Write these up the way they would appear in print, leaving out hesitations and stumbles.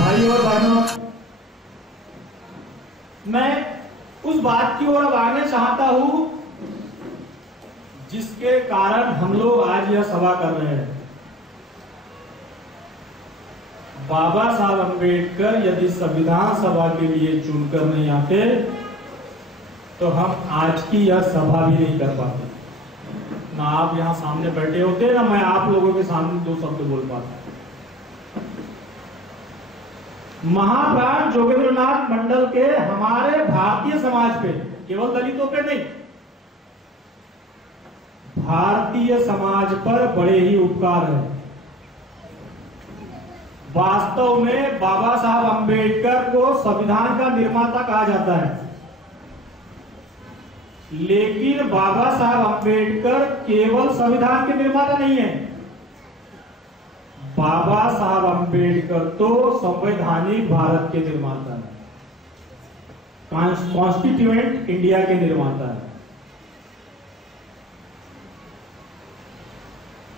भाइयों और बहनों, मैं उस बात की ओर अब आना चाहता हूं जिसके कारण हम लोग आज यह सभा कर रहे हैं। बाबा साहब अम्बेडकर यदि संविधान सभा के लिए चुनकर नहीं आते तो हम आज की यह सभा भी नहीं कर पाते। ना आप यहां सामने बैठे होते, ना मैं आप लोगों के सामने दो शब्द बोल पाता। महाप्राण जोगेंद्रनाथ मंडल के हमारे भारतीय समाज पे, केवल दलितों पे नहीं, भारतीय समाज पर बड़े ही उपकार है। वास्तव में बाबा साहब अम्बेडकर को संविधान का निर्माता कहा जाता है, लेकिन बाबा साहब अम्बेडकर केवल संविधान के निर्माता नहीं है। बाबा साहब अम्बेडकर तो संवैधानिक भारत के निर्माता है, कॉन्स्टिट्यूएंट इंडिया के निर्माता है।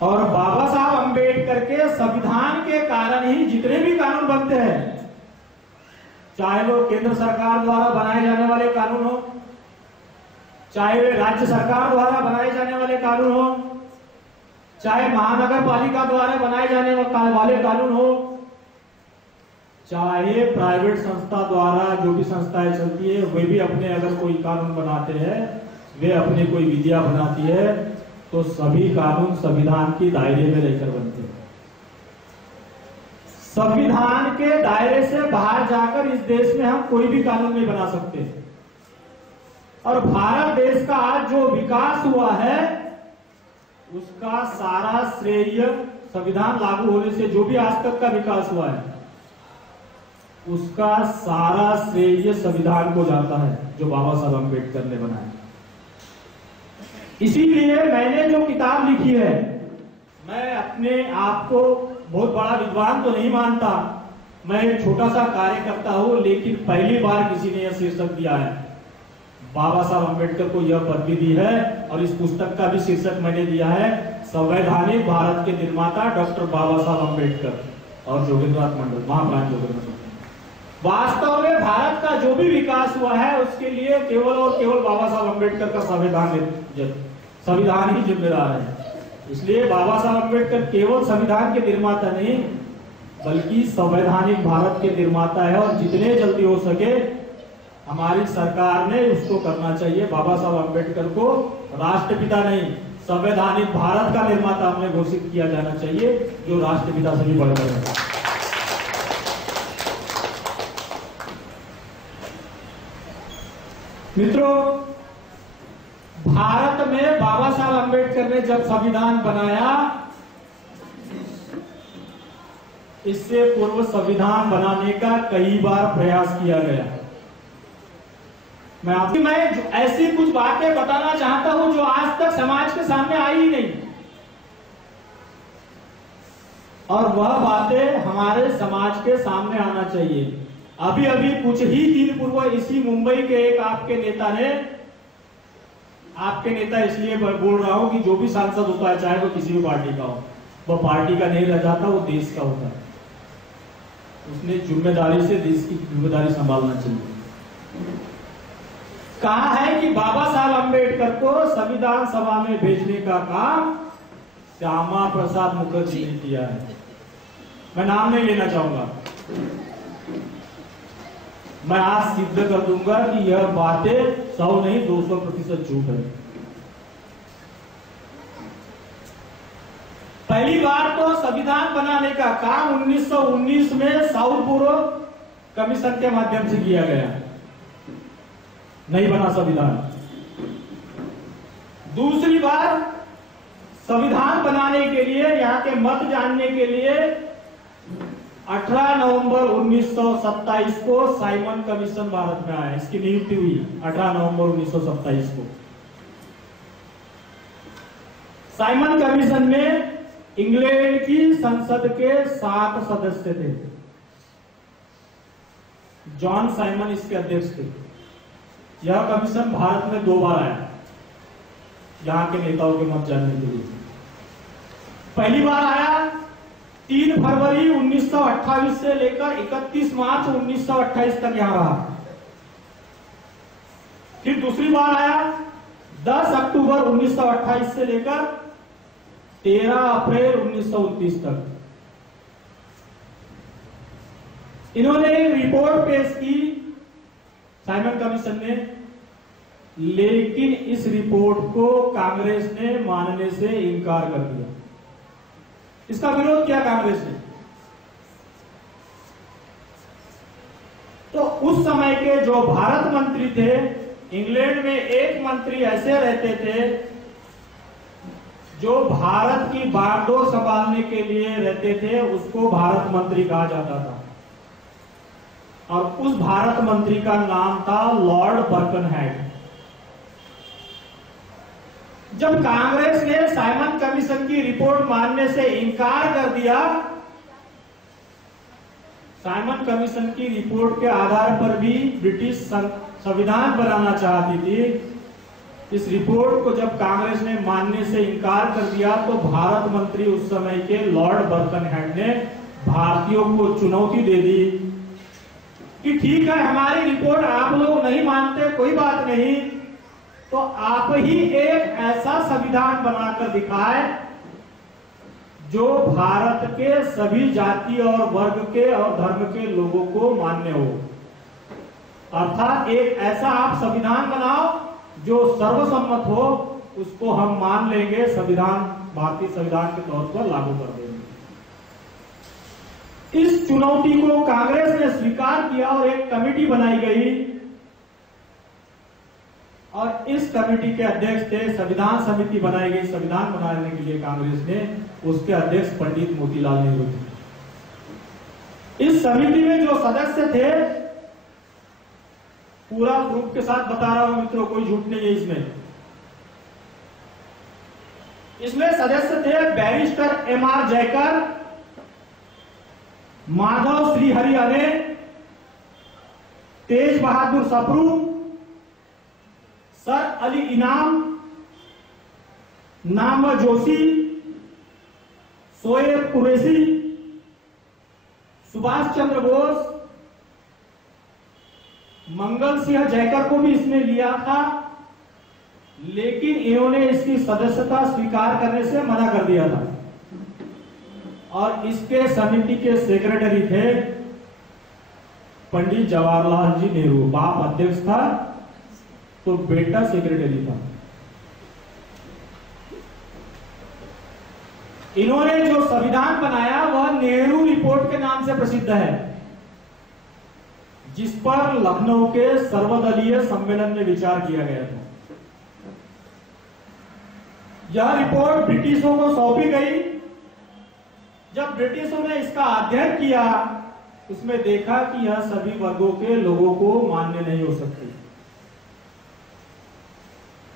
और बाबा साहब अम्बेडकर के संविधान के कारण ही जितने भी कानून बनते हैं, चाहे वो केंद्र सरकार द्वारा बनाए जाने वाले कानून हो, चाहे वे राज्य सरकार द्वारा बनाए जाने वाले कानून हो, चाहे महानगर पालिका द्वारा बनाए जाने वाले कानून हो, चाहे प्राइवेट संस्था द्वारा जो भी संस्थाएं चलती है वे भी अपने अगर कोई कानून बनाते हैं, वे अपने कोई विधियां बनाती है, तो सभी कानून संविधान के दायरे में रहकर बनते हैं। संविधान के दायरे से बाहर जाकर इस देश में हम कोई भी कानून नहीं बना सकते। और भारत देश का आज जो विकास हुआ है उसका सारा श्रेय संविधान लागू होने से जो भी आज तक का विकास हुआ है उसका सारा श्रेय संविधान को जाता है जो बाबा साहब अम्बेडकर ने बनाया। इसीलिए मैंने जो किताब लिखी है, मैं अपने आप को बहुत बड़ा विद्वान तो नहीं मानता, मैं एक छोटा सा कार्य करता हूं, लेकिन पहली बार किसी ने यह शीर्षक दिया है। बाबा साहब अम्बेडकर को यह पदवी दी है और इस पुस्तक का भी शीर्षक मैंने दिया है, संवैधानिक भारत के निर्माता डॉक्टर बाबा साहब अम्बेडकर और जोगेंद्रनाथ मंडल, महाप्राण जोगेंद्रनाथ। वास्तव में भारत का जो भी विकास हुआ है उसके लिए केवल और केवल बाबा साहब अम्बेडकर का संविधान ही जिम्मेदार है। इसलिए बाबा साहब अम्बेडकर केवल संविधान के निर्माता नहीं बल्कि संवैधानिक भारत के निर्माता है। और जितने जल्दी हो सके हमारी सरकार ने उसको करना चाहिए। बाबा साहब अम्बेडकर को राष्ट्रपिता नहीं, संवैधानिक भारत का निर्माता हमने घोषित किया जाना चाहिए, जो राष्ट्रपिता से भी बढ़कर है। मित्रों, भारत में बाबा साहब अम्बेडकर ने जब संविधान बनाया, इससे पूर्व संविधान बनाने का कई बार प्रयास किया गया। मैं ऐसी कुछ बातें बताना चाहता हूं जो आज तक समाज के सामने आई ही नहीं, और वह बातें हमारे समाज के सामने आना चाहिए। अभी अभी कुछ ही दिन पूर्व इसी मुंबई के एक आपके नेता इसलिए बोल रहा हूं कि जो भी सांसद होता है, चाहे वो किसी भी पार्टी का हो, वह पार्टी का नहीं रह जाता, वो देश का होता है। उसने जिम्मेदारी से देश की जिम्मेदारी संभालना चाहिए। कहा है कि बाबा साहब अम्बेडकर को संविधान सभा में भेजने का काम श्यामा प्रसाद मुखर्जी ने किया है। मैं नाम नहीं लेना चाहूंगा, मैं आज सिद्ध कर दूंगा कि यह बातें 100 नहीं 200% झूठ है। पहली बार तो संविधान बनाने का काम 1919 में साउथ ब्यूरो कमीशन के माध्यम से किया गया, नहीं बना संविधान। दूसरी बार संविधान बनाने के लिए, यहाँ के मत जानने के लिए 18 नवंबर 1927 को साइमन कमीशन भारत में आया। इसकी नियुक्ति हुई 18 नवंबर 1927 को। साइमन कमीशन में इंग्लैंड की संसद के 7 सदस्य थे। जॉन साइमन इसके अध्यक्ष थे। यह कमीशन भारत में 2 बार आया यहां के नेताओं के मत जानने के लिए। पहली बार आया 3 फरवरी 1928 से लेकर 31 मार्च 1928 तक यहां रहा। फिर दूसरी बार आया 10 अक्टूबर 1928 से लेकर 13 अप्रैल 1929 तक। इन्होंने एक रिपोर्ट पेश की साइमन कमीशन ने, लेकिन इस रिपोर्ट को कांग्रेस ने मानने से इनकार कर दिया। इसका विरोध किया कांग्रेस ने। तो उस समय के जो भारत मंत्री थे, इंग्लैंड में एक मंत्री ऐसे रहते थे जो भारत की बागडोर संभालने के लिए रहते थे, उसको भारत मंत्री कहा जाता था। और उस भारत मंत्री का नाम था लॉर्ड बर्कनहेड। जब कांग्रेस ने साइमन कमीशन की रिपोर्ट मानने से इनकार कर दिया, साइमन कमीशन की रिपोर्ट के आधार पर भी ब्रिटिश संविधान बनाना चाहती थी। इस रिपोर्ट को जब कांग्रेस ने मानने से इनकार कर दिया तो भारत मंत्री उस समय के लॉर्ड बर्कनहेड ने भारतीयों को चुनौती दे दी कि ठीक है, हमारी रिपोर्ट आप लोग नहीं मानते, कोई बात नहीं, तो आप ही एक ऐसा संविधान बनाकर दिखाए जो भारत के सभी जाति और वर्ग के और धर्म के लोगों को मान्य हो। अर्थात एक ऐसा आप संविधान बनाओ जो सर्वसम्मत हो, उसको हम मान लेंगे, संविधान, भारतीय संविधान के तौर पर लागू कर देंगे। इस चुनौती को कांग्रेस ने स्वीकार किया और एक कमेटी बनाई गई और इस कमेटी के अध्यक्ष थे, संविधान समिति बनाई गई संविधान बनाने के लिए कांग्रेस ने, उसके अध्यक्ष पंडित मोतीलाल नेहरू थे। इस समिति में जो सदस्य थे, पूरा प्रूफ के साथ बता रहा हूं मित्रों, कोई झूठ नहीं है इसमें सदस्य थे बैरिस्टर एमआर जयकर, माधव श्री हरि अने, तेज बहादुर सप्रू, सर अली इनाम, नाम जोशी, सोएब कुरैशी, सुभाष चंद्र बोस, मंगल सिंह जयकर को भी इसने लिया था, लेकिन इन्होंने इसकी सदस्यता स्वीकार करने से मना कर दिया था। और इसके समिति के सेक्रेटरी थे पंडित जवाहरलाल जी नेहरू। बाप अध्यक्ष था तो बेटा सेक्रेटरी था। इन्होंने जो संविधान बनाया वह नेहरू रिपोर्ट के नाम से प्रसिद्ध है, जिस पर लखनऊ के सर्वदलीय सम्मेलन में विचार किया गया था। यह रिपोर्ट ब्रिटिशों को सौंपी गई। जब ब्रिटिशों ने इसका अध्ययन किया, उसमें देखा कि यह सभी वर्गों के लोगों को मान्य नहीं हो सकती।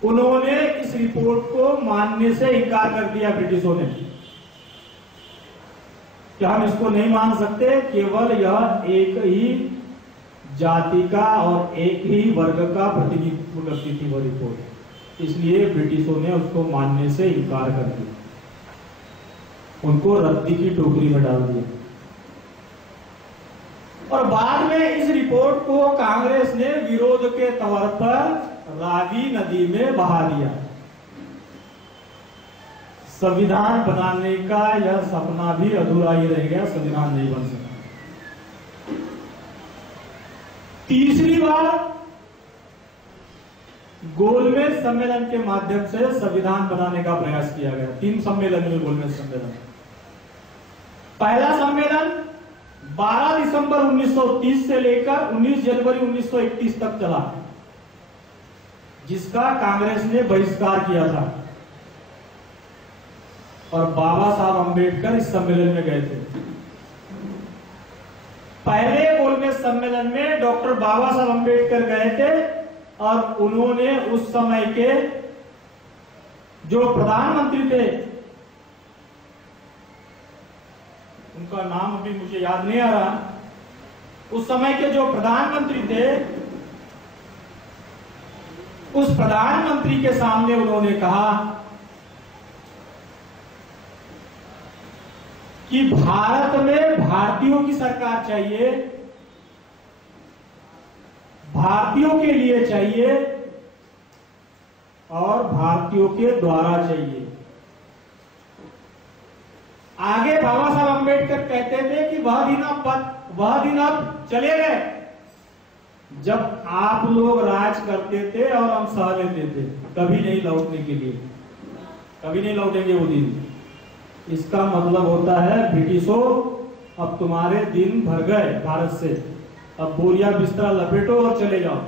उन्होंने इस रिपोर्ट को मानने से इनकार कर दिया ब्रिटिशों ने कि हम इसको नहीं मान सकते, केवल यह एक ही जाति का और एक ही वर्ग का प्रतिनिधित्व करती थी वो रिपोर्ट। इसलिए ब्रिटिशों ने उसको मानने से इनकार कर दिया, उनको रद्दी की टोकरी में डाल दिया। और बाद में इस रिपोर्ट को कांग्रेस ने विरोध के तौर पर रावी नदी में बहा दिया। संविधान बनाने का यह सपना भी अधूरा ही रह गया, संविधान नहीं बन सका। तीसरी बार गोलमेज सम्मेलन के माध्यम से संविधान बनाने का प्रयास किया गया। 3 सम्मेलन में गोलमेज सम्मेलन। पहला सम्मेलन 12 दिसंबर 1930 से लेकर 19 जनवरी 1931 तक चला, जिसका कांग्रेस ने बहिष्कार किया था और बाबा साहब अंबेडकर इस सम्मेलन में गए थे। पहले गोलमेज सम्मेलन में डॉक्टर बाबा साहब अंबेडकर गए थे और उन्होंने उस समय के जो प्रधानमंत्री थे उनका नाम अभी मुझे याद नहीं आ रहा, उस समय के जो प्रधानमंत्री थे, उस प्रधानमंत्री के सामने उन्होंने कहा कि भारत में भारतीयों की सरकार चाहिए, भारतीयों के लिए चाहिए और भारतीयों के द्वारा चाहिए। आगे बाबा साहब अम्बेडकर कहते थे कि वह दिन अब चले गए जब आप लोग राज करते थे और हम सह लेते थे, कभी नहीं लौटने के लिए, कभी नहीं लौटेंगे वो दिन। इसका मतलब होता है ब्रिटिशों, अब तुम्हारे दिन भर गए भारत से, अब बोरिया बिस्तरा लपेटो और चले जाओ,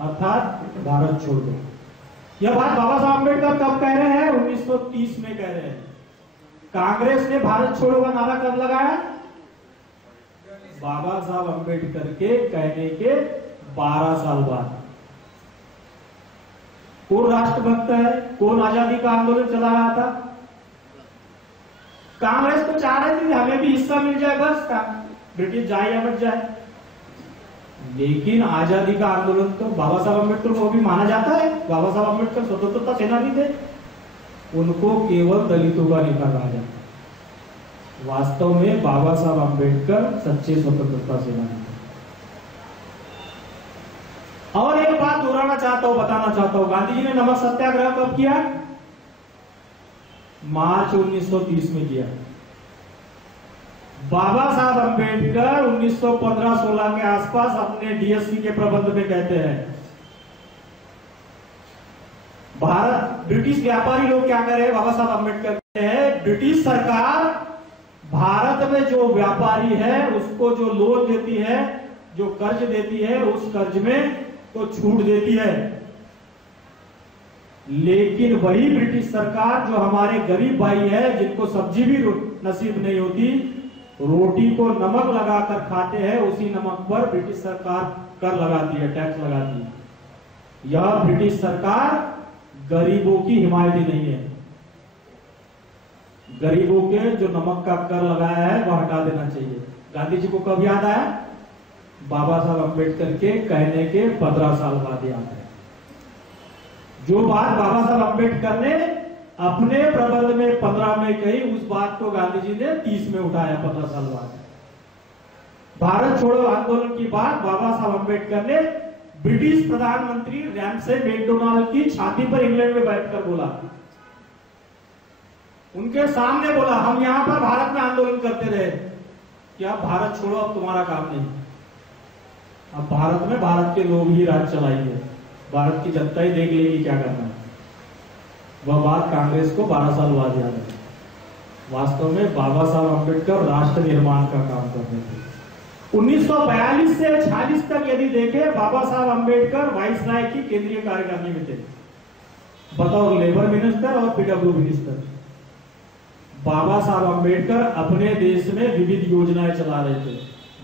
अर्थात भारत छोड़ दो। यह बात बाबा साहब अम्बेडकर कब कह रहे हैं? 1930 में कह रहे हैं। कांग्रेस ने भारत छोड़ो का नारा कब लगाया? बाबा साहब अम्बेडकर के कहने के 12 साल बाद। कौन राष्ट्रभक्त है? कौन आजादी का आंदोलन चला रहा था? कांग्रेस तो चाह रही थी हमें भी हिस्सा मिल जाए, बस का ब्रिटिश जाए या मत जाए। लेकिन आजादी का आंदोलन तो बाबा साहब अम्बेडकर को भी माना जाता है। बाबा साहब अम्बेडकर स्वतंत्रता सेनानी थे, उनको केवल दलितों का नेता कहा जाता है। वास्तव में बाबा साहब अम्बेडकर सच्चे स्वतंत्रता सेनानी थे। और एक बात दोहराना चाहता हूं, बताना चाहता हूं, गांधी जी ने नमक सत्याग्रह कब किया? मार्च 1930 में किया। बाबा साहब अम्बेडकर 1915-16 के आसपास अपने डीएससी के प्रबंध में कहते हैं, भारत ब्रिटिश व्यापारी लोग क्या कर रहे हैं? बाबा साहब अम्बेडकर कहते हैं ब्रिटिश सरकार भारत में जो व्यापारी है उसको जो लोन देती है, जो कर्ज देती है, उस कर्ज में तो छूट देती है, लेकिन वही ब्रिटिश सरकार जो हमारे गरीब भाई है जिनको सब्जी भी नसीब नहीं होती, रोटी को नमक लगाकर खाते हैं, उसी नमक पर ब्रिटिश सरकार कर लगाती है, टैक्स लगाती है। यह ब्रिटिश सरकार गरीबों की हिमायती नहीं है। गरीबों के जो नमक का कर लगाया है वह हटा देना चाहिए। गांधी जी को कब याद आया? बाबा साहब अम्बेडकर के कहने के 15 साल बाद याद है। जो बात बाबा साहब अम्बेडकर ने अपने प्रबंध में 15 में कही, उस बात को गांधी जी ने 30 में उठाया 15 साल बाद। भारत छोड़ो आंदोलन की बात बाबा साहब अम्बेडकर ने ब्रिटिश प्रधानमंत्री रैमसे मैकडोनाल्ड की छाती पर इंग्लैंड में बैठकर बोला, उनके सामने बोला, हम यहां पर भारत में आंदोलन करते रहे कि अब भारत छोड़ो, अब तुम्हारा काम नहीं, अब भारत में भारत के लोग ही राज चलाएंगे, भारत की जनता ही देख लेगी क्या करना है। वह बात कांग्रेस को 12 साल बाद याद है। वास्तव में बाबा साहब अम्बेडकर राष्ट्र निर्माण का काम करते थे। 1942 से 46 तक यदि देखें, बाबा साहब अम्बेडकर वाइसराय की केंद्रीय कार्यकारिणी में थे, बतौर लेबर मिनिस्टर और पीडब्ल्यू मिनिस्टर। बाबा साहब अम्बेडकर अपने देश में विविध योजनाएं चला रहे थे।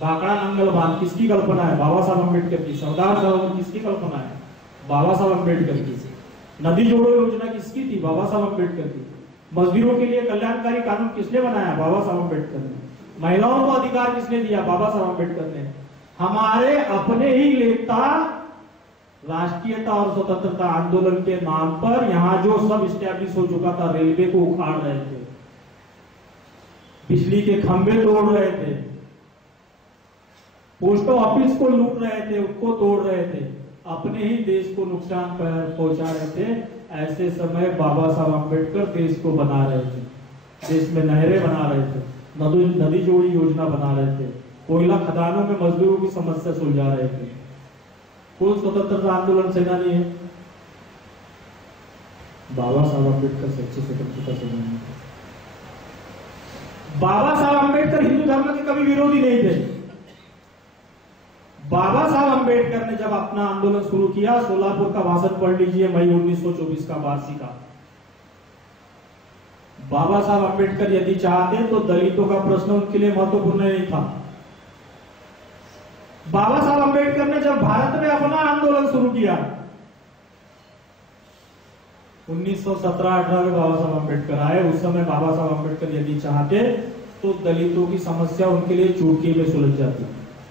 भाखड़ा नंगल बांध किसकी कल्पना है? बाबा साहब अम्बेडकर की। सरदार सरोवर किसकी कल्पना है? बाबा साहब अम्बेडकर की। नदी जोड़ो योजना किसकी थी? बाबा साहब अम्बेडकर की। मजदूरों के लिए कल्याणकारी कानून किसने बनाया? बाबा साहब अम्बेडकर ने। महिलाओं को अधिकार किसने दिया? बाबा साहब अम्बेडकर ने। हमारे अपने ही नेता राष्ट्रीयता और स्वतंत्रता आंदोलन के नाम पर यहां जो सब स्टैब्लिश हो चुका था, रेलवे को उखाड़ रहे थे, बिजली के खंभे तोड़ रहे थे, पोस्ट ऑफिस को लूट रहे थे, उसको तोड़ रहे थे, अपने ही देश को नुकसान पहुंचा रहे थे। ऐसे समय बाबा साहब अम्बेडकर देश को बना रहे थे, देश में नहरें बना रहे थे, नदी जोड़ी योजना बना रहे थे, कोयला खदानों में मजदूरों की समस्या सुलझा रहे थे। कौन स्वतंत्रता आंदोलन सेनानी है? बाबा साहब अम्बेडकर सच्चे स्वतंत्रता सेनानी थे। बाबा साहब अम्बेडकर हिंदू धर्म के कभी विरोधी नहीं थे। बाबा साहब अम्बेडकर ने जब अपना आंदोलन शुरू किया, सोलापुर का भाषण पढ़ लीजिए, मई 1924 का वार्षिका। बाबा साहब अम्बेडकर यदि चाहते तो दलितों का प्रश्न उनके लिए महत्वपूर्ण नहीं था। बाबा साहब अम्बेडकर ने जब भारत में अपना आंदोलन शुरू किया, 1917-18 में बाबा साहब अम्बेडकर आए। उस समय बाबा साहब अम्बेडकर यदि चाहते तो दलितों की समस्या उनके लिए चुटकी में सुलझ जाती।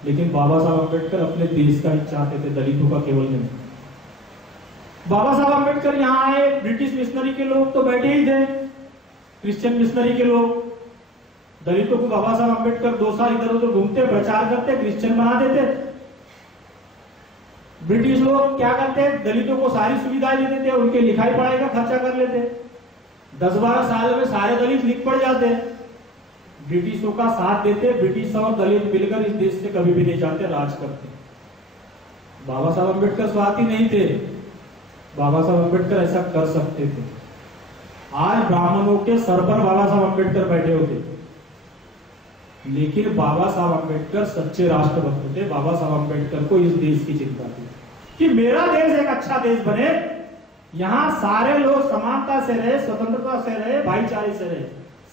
लेकिन बाबा साहब अम्बेडकर अपने देश का हित चाहते थे, दलितों का केवल नहीं। बाबा साहब अम्बेडकर यहाँ आए, ब्रिटिश मिशनरी के लोग तो बैठे ही थे, क्रिश्चियन मिशनरी के लोग। दलितों को बाबा साहब अम्बेडकर 2 साल इधर उधर घूमते, प्रचार करते, क्रिश्चियन बना देते। ब्रिटिश लोग क्या करते, दलितों को सारी सुविधाएं दे देते, उनके लिखाई पढ़ाई का खर्चा कर लेते। 10-12 साल में सारे दलित लिख पढ़ जाते। ब्रिटिशों का साथ देते, ब्रिटिश और दलित मिलकर इस देश से कभी भी नहीं जाते, राज करते। बाबा साहब अम्बेडकर स्वार्थी नहीं थे, बाबा साहब अम्बेडकर ऐसा कर सकते थे। आज ब्राह्मणों के सर पर बाबा साहब अम्बेडकर बैठे होते, लेकिन बाबा साहब अम्बेडकर सच्चे राष्ट्रभक्त थे। बाबा साहब अम्बेडकर को इस देश की चिंता थी कि मेरा देश एक अच्छा देश बने, यहाँ सारे लोग समानता से रहे, स्वतंत्रता से रहे, भाईचारे से रहे,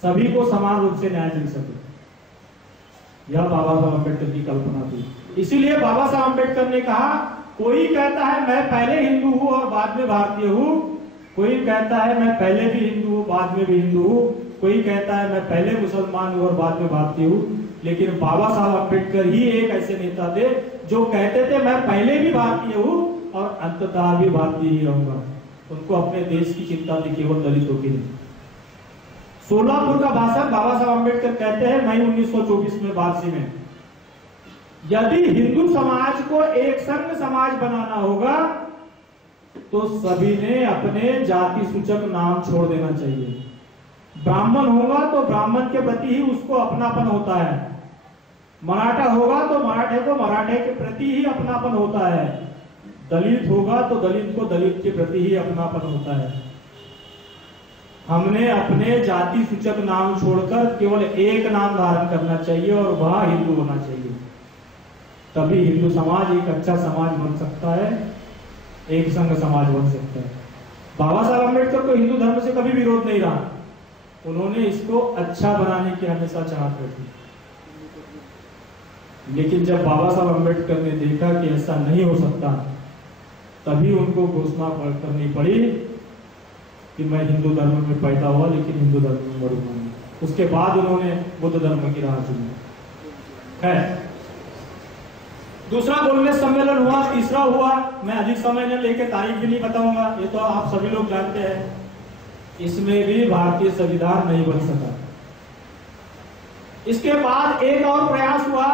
सभी को समान रूप से न्याय मिल सके। यह बाबा साहब अम्बेडकर की कल्पना थी। इसीलिए बाबा साहब अम्बेडकर ने कहा, कोई कहता है मैं पहले हिंदू हूं और बाद में भारतीय हूं, कोई कहता है मैं पहले भी हिंदू हूं बाद में भी हिंदू हूं, कोई कहता है मैं पहले मुसलमान हूं और बाद में भारतीय हूं। लेकिन बाबा साहब अम्बेडकर ही एक ऐसे नेता थे जो कहते थे मैं पहले भी भारतीय हूं और अंततः भी भारतीय ही रहूंगा। उनको अपने देश की चिंता थी, केवल दलितों की नहीं। सोलापुर का भाषण बाबा साहब अम्बेडकर कहते हैं मई 1924 में वाराणसी में, यदि हिंदू समाज को एक संघ समाज बनाना होगा तो सभी ने अपने जाति सूचक नाम छोड़ देना चाहिए। ब्राह्मण होगा तो ब्राह्मण के प्रति ही उसको अपनापन होता है, मराठा होगा तो मराठे को मराठे के प्रति ही अपनापन होता है, दलित होगा तो दलित को दलित के प्रति ही अपनापन होता है। हमने अपने जाति सूचक नाम छोड़कर केवल एक नाम धारण करना चाहिए और वह हिंदू होना चाहिए। तभी हिंदू समाज एक अच्छा समाज बन सकता है, एक संघ समाज बन सकता है। बाबा साहब अम्बेडकर को हिंदू धर्म से कभी विरोध नहीं रहा, उन्होंने इसको अच्छा बनाने की हमेशा चाहत रखी। लेकिन जब बाबा साहब अम्बेडकर ने देखा कि ऐसा नहीं हो सकता, तभी उनको घोषणा करनी पड़ी कि मैं हिंदू धर्म में पैदा हुआ लेकिन हिंदू धर्म में मरूंगा नहीं। उसके बाद उन्होंने बुद्ध धर्म की राह चुनी है। दूसरा गोलमेज सम्मेलन हुआ, तीसरा हुआ, मैं अधिक समय न लेकर तारीख भी नहीं बताऊंगा, ये तो आप सभी लोग जानते हैं। इसमें भी भारतीय संविधान नहीं बन सका। इसके बाद एक और प्रयास हुआ,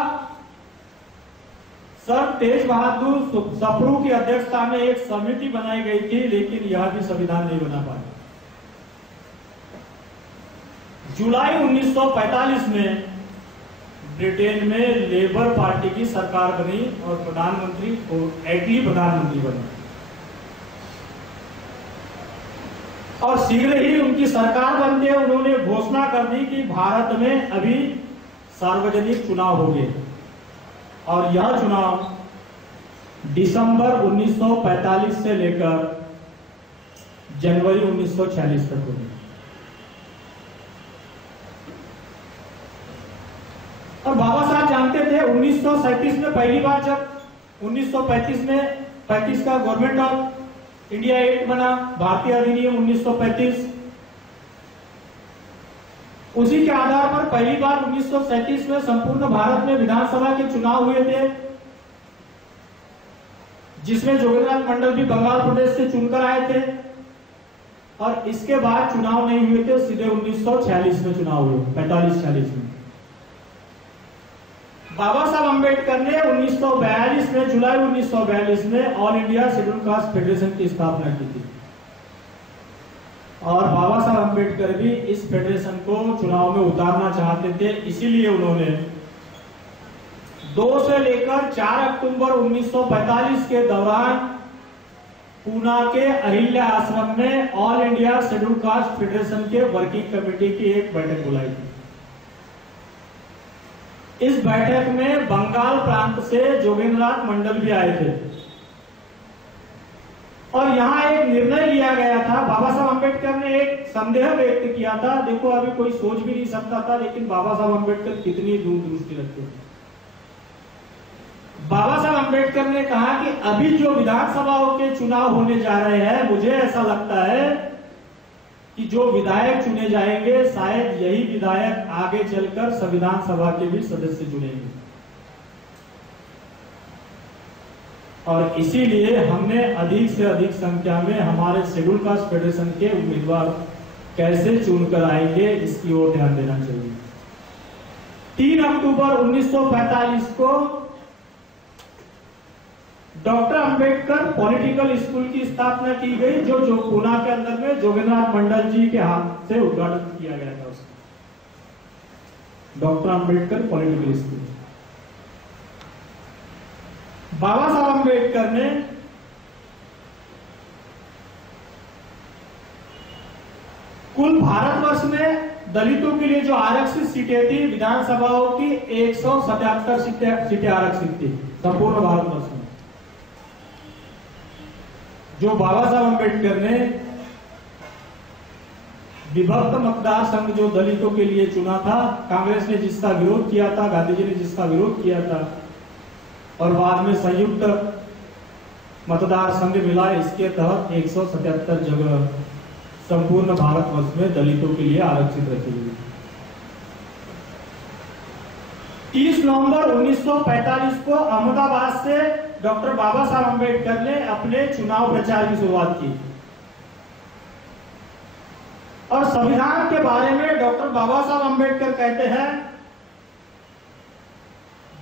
सर तेज बहादुर सप्रू की अध्यक्षता में एक समिति बनाई गई थी, लेकिन यह भी संविधान नहीं बना पाया। जुलाई 1945 में ब्रिटेन में लेबर पार्टी की सरकार बनी और प्रधानमंत्री एटली प्रधानमंत्री बने, और शीघ्र ही उनकी सरकार बनते उन्होंने घोषणा कर दी कि भारत में अभी सार्वजनिक चुनाव होंगे, और यह चुनाव दिसंबर 1945 से लेकर जनवरी 1946 तक होंगे। और बाबा साहब जानते थे 1937 में पहली बार जब 1935 में 35 का गवर्नमेंट ऑफ इंडिया एक्ट बना, भारतीय अधिनियम 1935, उसी के आधार पर पहली बार 1937 में संपूर्ण भारत में विधानसभा के चुनाव हुए थे, जिसमें जोगेंद्रनाथ मंडल भी बंगाल प्रदेश से चुनकर आए थे। और इसके बाद चुनाव नहीं हुए थे, सीधे 1946 में चुनाव हुए, 45-46 में। बाबा साहब अम्बेडकर ने 1942 में, जुलाई 1942 में all India schedule caste federation की स्थापना की थी, और बाबा साहब अम्बेडकर भी इस फेडरेशन को चुनाव में उतारना चाहते थे। इसीलिए उन्होंने 2 से लेकर 4 अक्टूबर 1945 के दौरान पूना के अहिल्या आश्रम में all India schedule caste federation के वर्किंग कमेटी की एक बैठक बुलाई थी। इस बैठक में बंगाल प्रांत से जोगेंद्रनाथ मंडल भी आए थे, और यहां एक निर्णय लिया गया था। बाबा साहब अम्बेडकर ने एक संदेह व्यक्त किया था, देखो अभी कोई सोच भी नहीं सकता था, लेकिन बाबा साहब अम्बेडकर कितनी दूरदृष्टि रखते थे। बाबा साहब अम्बेडकर ने कहा कि अभी जो विधानसभाओं के चुनाव होने जा रहे हैं, मुझे ऐसा लगता है कि जो विधायक चुने जाएंगे शायद यही विधायक आगे चलकर संविधान सभा के भी सदस्य चुनेंगे, और इसीलिए हमने अधिक से अधिक संख्या में हमारे शेड्यूल कास्ट फेडरेशन के उम्मीदवार कैसे चुनकर आएंगे इसकी ओर ध्यान देना चाहिए। 3 अक्टूबर 1945 को डॉक्टर अंबेडकर पॉलिटिकल स्कूल की स्थापना की गई, जो पूना के अंदर में जोगेंद्रनाथ मंडल जी के हाथ से उद्घाटन किया गया था उसका, डॉक्टर अंबेडकर पॉलिटिकल स्कूल। बाबा साहब अंबेडकर ने कुल भारतवर्ष में दलितों के लिए जो आरक्षित सीटें थी विधानसभाओं की 177 सीटें आरक्षित थी संपूर्ण भारतवर्ष में। जो बाबा साहब अंबेडकर ने विभक्त मतदार संघ जो दलितों के लिए चुना था, कांग्रेस ने जिसका विरोध किया था, गांधी जी ने जिसका विरोध किया था, और बाद में संयुक्त मतदार संघ मिला, इसके तहत 177 जगह संपूर्ण भारतवर्ष में दलितों के लिए आरक्षित रखी गई। 30 नवंबर 1945 को अहमदाबाद से डॉक्टर बाबा साहब अंबेडकर ने अपने चुनाव प्रचार की शुरुआत की, और संविधान के बारे में डॉक्टर बाबा साहब अंबेडकर कहते हैं,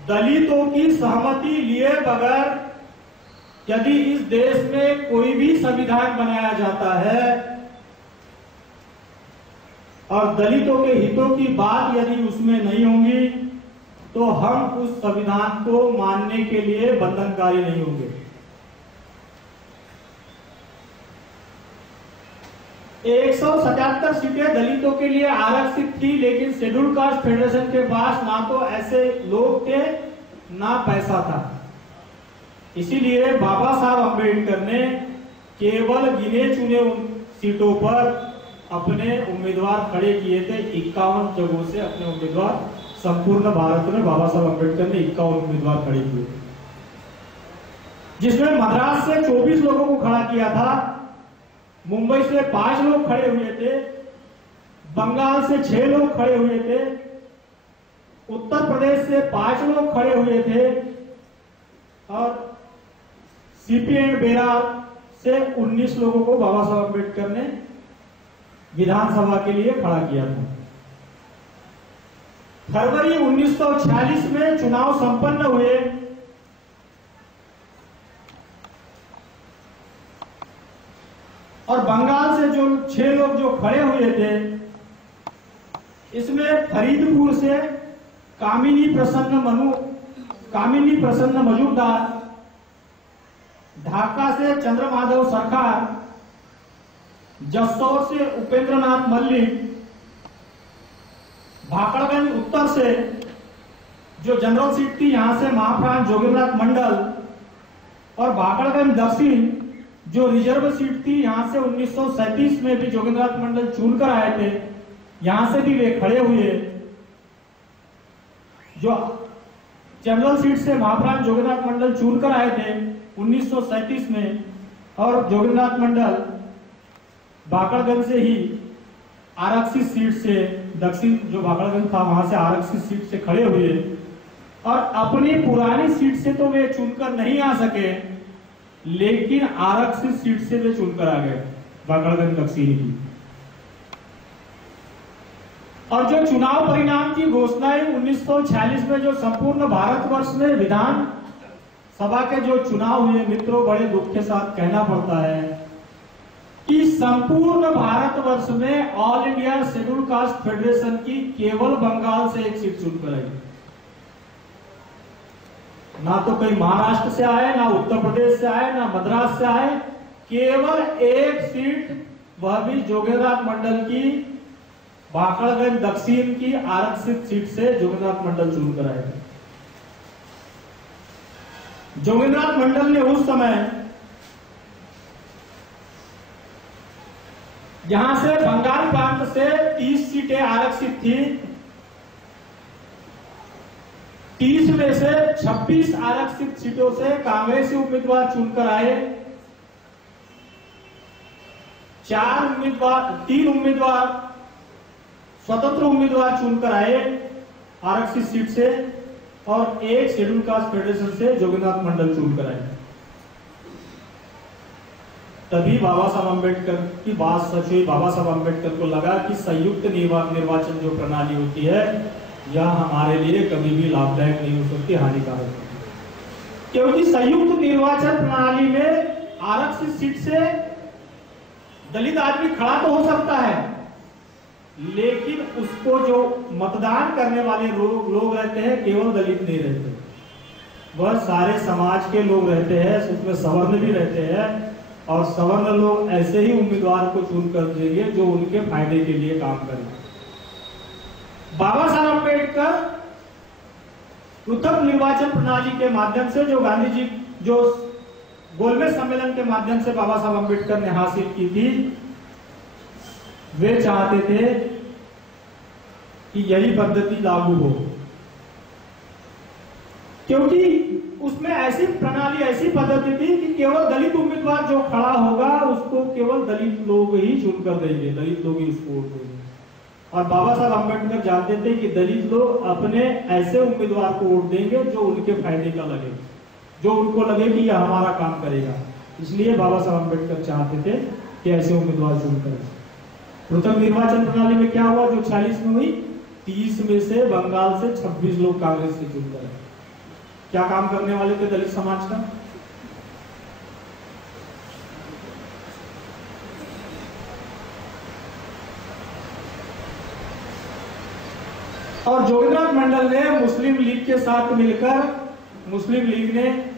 दलितों की सहमति लिए बगैर यदि इस देश में कोई भी संविधान बनाया जाता है और दलितों के हितों की बात यदि उसमें नहीं होगी तो हम उस संविधान को मानने के लिए बंधनकारी नहीं होंगे। 177 सीटें दलितों के लिए आरक्षित थी, लेकिन शेड्यूल कास्ट फेडरेशन के पास ना तो ऐसे लोग थे ना पैसा था। इसीलिए बाबा साहब अंबेडकर ने केवल गिने चुने सीटों पर अपने उम्मीदवार खड़े किए थे। 51 जगहों से अपने उम्मीदवार संपूर्ण भारत में बाबा साहब अंबेडकर ने 51 उम्मीदवार खड़े किए, जिसमें मद्रास से 24 लोगों को खड़ा किया था, मुंबई से 5 लोग खड़े हुए थे, बंगाल से 6 लोग खड़े हुए थे, उत्तर प्रदेश से 5 लोग खड़े हुए थे, और सीपी एंड बेरार से 19 लोगों को बाबा साहब अंबेडकर ने विधानसभा के लिए खड़ा किया था। फरवरी 1946 में चुनाव संपन्न हुए, और बंगाल से जो 6 लोग जो खड़े हुए थे, इसमें फरीदपुर से कामिनी प्रसन्न मजूमदार, ढाका से चंद्रमाधव सरकार, जसौर से उपेंद्रनाथ मल्लिक, भाकड़गंज उत्तर से जो जनरल सीट थी यहां से महाप्राण जोगेंद्रनाथ मंडल, और भाकड़गंज दक्षिण जो रिजर्व सीट थी यहां से 1937 में भी जोगेंद्रनाथ मंडल चुनकर आए थे, यहां से भी वे खड़े हुए। जो जनरल सीट से महाप्राण जोगेंद्रनाथ मंडल चुनकर आए थे 1937 में, और जोगेंद्रनाथ मंडल भाकड़गंज से ही आरक्षित सीट से, दक्षिण जो भाकड़गंज था वहां से आरक्षित सीट से खड़े हुए, और अपनी पुरानी सीट से तो वे चुनकर नहीं आ सके, लेकिन आरक्षित सीट से वे चुनकर आ गए भाकड़गंज दक्षिण की। और जो चुनाव परिणाम की घोषणाएं 1946 में जो संपूर्ण भारतवर्ष में विधान सभा के जो चुनाव हुए, मित्रों बड़े दुख के साथ कहना पड़ता है कि संपूर्ण भारतवर्ष में all India schedule caste federation की केवल बंगाल से 1 सीट चुनकर आई। ना तो कहीं महाराष्ट्र से आए, ना उत्तर प्रदेश से आए, ना मद्रास से आए, केवल 1 सीट, वह भी जोगेंद्रनाथ मंडल की भाकड़गंज दक्षिण की आरक्षित सीट से जोगेंद्रनाथ मंडल चुनकर आए थे। जोगेंद्रनाथ मंडल ने उस समय यहां से बंगाल प्रांत से 30 सीटें आरक्षित थी, 30 में से 26 आरक्षित सीटों से कांग्रेसी उम्मीदवार चुनकर आए, तीन उम्मीदवार स्वतंत्र उम्मीदवार चुनकर आए आरक्षित सीट से और एक शेड्यूल कास्ट फेडरेशन से जोगीनाथ मंडल चुनकर आए। तभी बाबा साहब अम्बेडकर की बात सच हुई। बाबा साहब अम्बेडकर को लगा कि संयुक्त निर्वाचन जो प्रणाली होती है यह हमारे लिए कभी भी लाभदायक नहीं हो सकती, हानिकारक है। क्योंकि संयुक्त निर्वाचन प्रणाली में आरक्षित सीट से दलित आदमी खड़ा तो हो सकता है, लेकिन उसको जो मतदान करने वाले लोग रहते हैं केवल दलित नहीं रहते, वह सारे समाज के लोग रहते हैं, उसमें सवर्ण भी रहते हैं और सवर्ण लोग ऐसे ही उम्मीदवार को चुन कर देंगे जो उनके फायदे के लिए काम करें। बाबा साहब अम्बेडकर पृथक निर्वाचन प्रणाली के माध्यम से जो गांधी जी जो गोलमेज सम्मेलन के माध्यम से बाबा साहब अम्बेडकर ने हासिल की थी, वे चाहते थे कि यही पद्धति लागू हो, क्योंकि उसमें ऐसी प्रणाली ऐसी पद्धति थी कि केवल दलित उम्मीदवार जो खड़ा होगा उसको केवल दलित लोग ही चुनकर देंगे, दलित लोग ही उसको वोट देंगे। और बाबा साहब अम्बेडकर जानते थे कि दलित लोग अपने ऐसे उम्मीदवार को वोट देंगे जो उनके फायदे का लगे, जो उनको लगे कि यह हमारा काम करेगा। इसलिए बाबा साहब अम्बेडकर चाहते थे कि ऐसे उम्मीदवार चुनकर। पृथक निर्वाचन प्रणाली में क्या हुआ, जो 40 में हुई, 30 में से बंगाल से 26 लोग कांग्रेस से चुनकर। क्या काम करने वाले थे दलित समाज का? और जोगीनाथ मंडल ने मुस्लिम लीग के साथ मिलकर, मुस्लिम लीग ने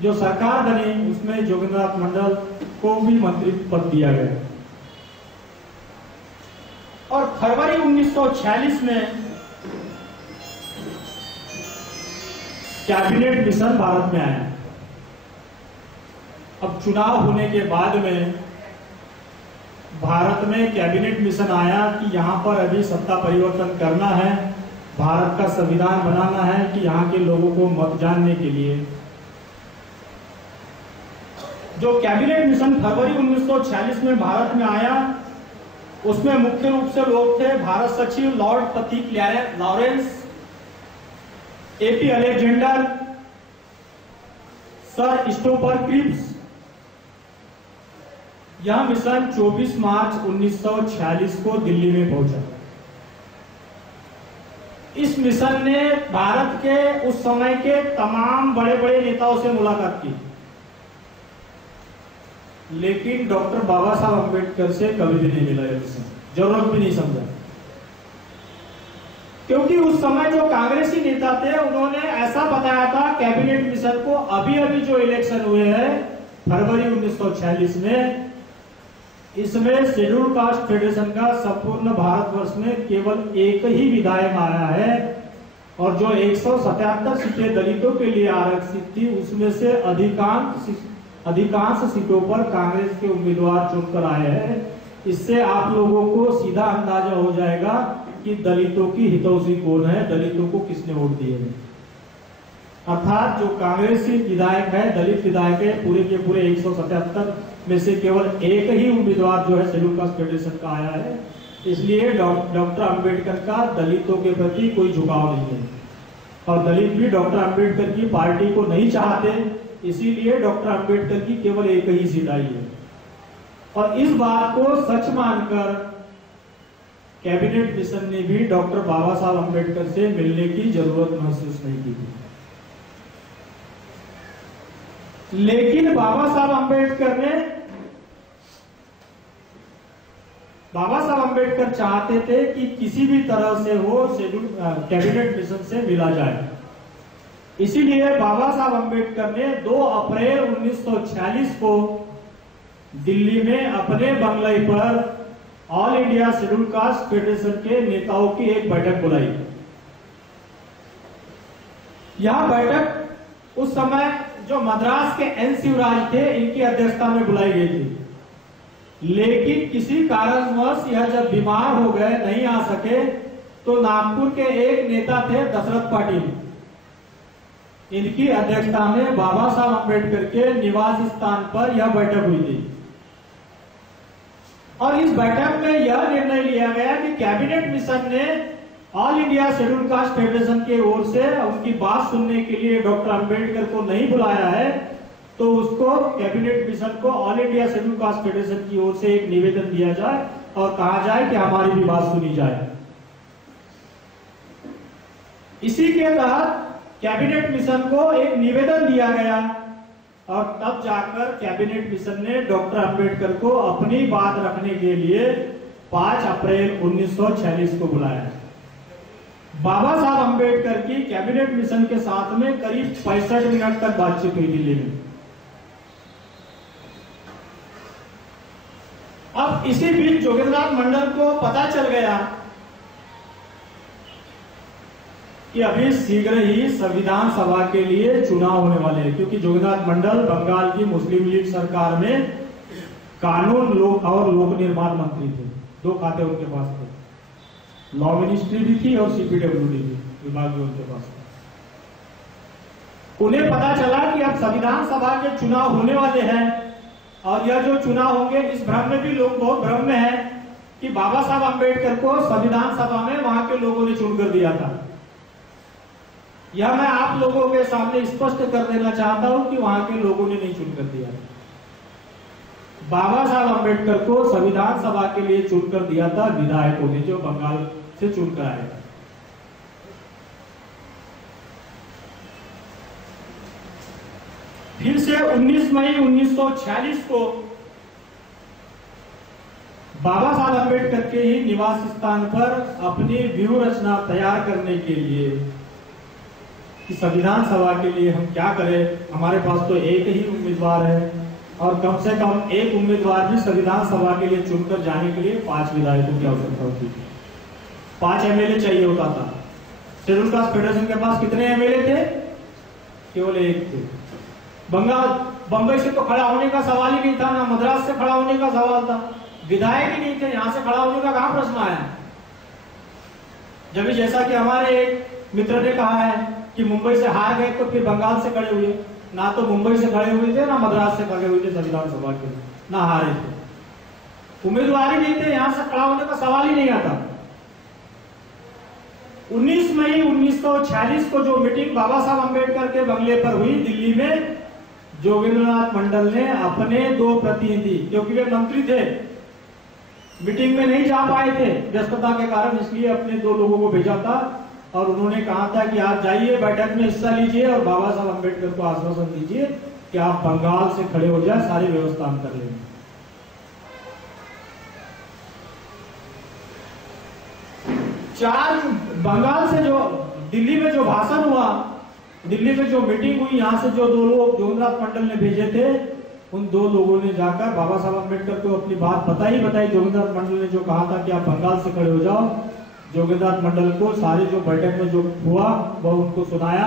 जो सरकार बनी उसमें जोगीनाथ मंडल को भी मंत्री पद दिया गया। और फरवरी 1946 में कैबिनेट मिशन भारत में आया। अब चुनाव होने के बाद में भारत में कैबिनेट मिशन आया कि यहां पर अभी सत्ता परिवर्तन करना है, भारत का संविधान बनाना है कि यहाँ के लोगों को मत जानने के लिए। जो कैबिनेट मिशन फरवरी 1946 में भारत में आया उसमें मुख्य रूप से लोग थे भारत सचिव Lord Pethick Lawrence, AP Alexander, sir Stafford Cripps. यह मिशन 24 मार्च 1946 को दिल्ली में पहुंचा। इस मिशन ने भारत के उस समय के तमाम बड़े बड़े नेताओं से मुलाकात की, लेकिन डॉक्टर बाबा साहब अम्बेडकर से कभी भी नहीं मिला। यह मिशन जरूरत भी नहीं समझा, क्योंकि उस समय जो कांग्रेसी नेता थे उन्होंने ऐसा बताया था कैबिनेट मिशन को, अभी अभी जो इलेक्शन हुए हैं फरवरी 1946 में, इसमें शेड्यूल कास्ट फेडरेशन का संपूर्ण भारतवर्ष में केवल एक ही विधायक आया है और जो 177 सीटें दलितों के लिए आरक्षित थी उसमें से अधिकांश सीटों पर कांग्रेस के उम्मीदवार चुनकर आए हैं। इससे आप लोगों को सीधा अंदाजा हो जाएगा कि दलितों की हितैषी कौन है, दलितों को किसने वोट दिए हैं। अर्थात जो कांग्रेसी विधायक है, दलित विधायक है, पूरे के पूरे 177 में से केवल एक ही उम्मीदवार जो है शेड्यूल कास्ट फेडरेशन का आया है। इसलिए डॉक्टर अंबेडकर का दलितों के प्रति कोई झुकाव नहीं है और दलित भी डॉक्टर अंबेडकर की पार्टी को नहीं चाहते, इसीलिए डॉक्टर अंबेडकर की केवल एक ही सीट आई है। और इस बात को सच मानकर कैबिनेट मिशन ने भी डॉक्टर बाबा साहब अम्बेडकर से मिलने की जरूरत महसूस नहीं की। लेकिन बाबा साहब अम्बेडकर चाहते थे कि किसी भी तरह से वो शेड्यूल कैबिनेट मिशन से मिला जाए। इसीलिए बाबा साहब अम्बेडकर ने 2 अप्रैल 1946 को दिल्ली में अपने बंगले पर all India schedule caste federation के नेताओं की एक बैठक बुलाई। यह बैठक उस समय जो मद्रास के एन शिवराज थे इनकी अध्यक्षता में बुलाई गई थी, लेकिन किसी कारणवश यह जब बीमार हो गए, नहीं आ सके, तो नागपुर के एक नेता थे दशरथ पाटिल, इनकी अध्यक्षता में बाबा साहब अम्बेडकर के निवास स्थान पर यह बैठक हुई थी। और इस बैठक में यह निर्णय लिया गया कि कैबिनेट मिशन ने all India schedule caste federation की ओर से उनकी बात सुनने के लिए डॉक्टर अंबेडकर को नहीं बुलाया है, तो उसको कैबिनेट मिशन को all India schedule caste federation की ओर से एक निवेदन दिया जाए और कहा जाए कि हमारी भी बात सुनी जाए। इसी के तहत कैबिनेट मिशन को एक निवेदन दिया गया और तब जाकर कैबिनेट मिशन ने डॉक्टर अंबेडकर को अपनी बात रखने के लिए 5 अप्रैल 1946 को बुलाया। बाबा साहब अंबेडकर की कैबिनेट मिशन के साथ में करीब 65 मिनट तक बातचीत हुई दिल्ली में। अब इसी बीच जोगेंद्रनाथ मंडल को पता चल गया कि अभी शीघ्र ही संविधान सभा के लिए चुनाव होने वाले हैं, क्योंकि जोगेंद्रनाथ मंडल बंगाल की मुस्लिम लीग सरकार में कानून और लोक निर्माण मंत्री थे। 2 खाते उनके पास थे, लॉ मिनिस्ट्री भी थी और सीपीडब्ल्यूडी भी विभाग भी उनके पास था। उन्हें पता चला कि अब संविधान सभा के चुनाव होने वाले हैं और यह जो चुनाव होंगे, इस भ्रम में भी लोग बहुत भ्रम में है कि बाबा साहब अंबेडकर को संविधान सभा में वहां के लोगों ने चुनकर दिया था। यह मैं आप लोगों के सामने स्पष्ट कर देना चाहता हूं कि वहां के लोगों ने नहीं चुनकर दिया। बाबा साहब अंबेडकर को संविधान सभा के लिए चुनकर दिया था विधायकों ने, जो बंगाल से चुनकर आए। फिर से 19 मई 1946 को बाबा साहब अंबेडकर के ही निवास स्थान पर अपनी व्यूह रचना तैयार करने के लिए कि संविधान सभा के लिए हम क्या करें, हमारे पास तो एक ही उम्मीदवार है और कम से कम एक उम्मीदवार भी संविधान सभा के लिए चुनकर जाने के लिए 5 विधायकों की आवश्यकता होती थी। 5 एमएलए चाहिए होता था। शेड्यूल कास्ट फेडरेशन के पास कितने एमएलए थे? केवल 1 थे। बंबई से तो खड़ा होने का सवाल ही नहीं था, ना मद्रास से खड़ा होने का सवाल था। विधायक ही नहीं थे, यहां से खड़ा होने का कहां प्रश्न आया। जब जैसा कि हमारे एक मित्र ने कहा है कि मुंबई से हार गए तो फिर बंगाल से खड़े हुए, ना तो मुंबई से खड़े हुए थे ना मद्रास से खड़े हुए थे संविधान सभा के, ना हारे थे। उम्मीदवार ही नहीं थे, यहां से खड़ा होने का सवाल ही नहीं आता। 19 मई 1946 को जो मीटिंग बाबा साहब अंबेडकर के बंगले पर हुई दिल्ली में, जोगेंद्रनाथ मंडल ने अपने 2 प्रतिनिधि, क्योंकि वे मंत्री थे, मीटिंग में नहीं जा पाए थे व्यस्तता के कारण, इसलिए अपने 2 लोगों को भेजा था और उन्होंने कहा था कि आप जाइए, बैठक में हिस्सा लीजिए और बाबा साहब अंबेडकर को आश्वासन दीजिए कि आप बंगाल से खड़े हो जाए, सारी व्यवस्था हम कर लेंगे। बंगाल से जो दिल्ली में जो भाषण हुआ, दिल्ली में जो मीटिंग हुई, यहां से जो 2 लोग जोगेंद्रनाथ मंडल ने भेजे थे, उन 2 लोगों ने जाकर बाबा साहब अंबेडकर को अपनी बात बताई। जोगेंद्रनाथ मंडल ने जो कहा था कि आप बंगाल से खड़े हो जाओ, जोगेंद्रनाथ मंडल को सारे जो बैठक में जो हुआ वह उनको सुनाया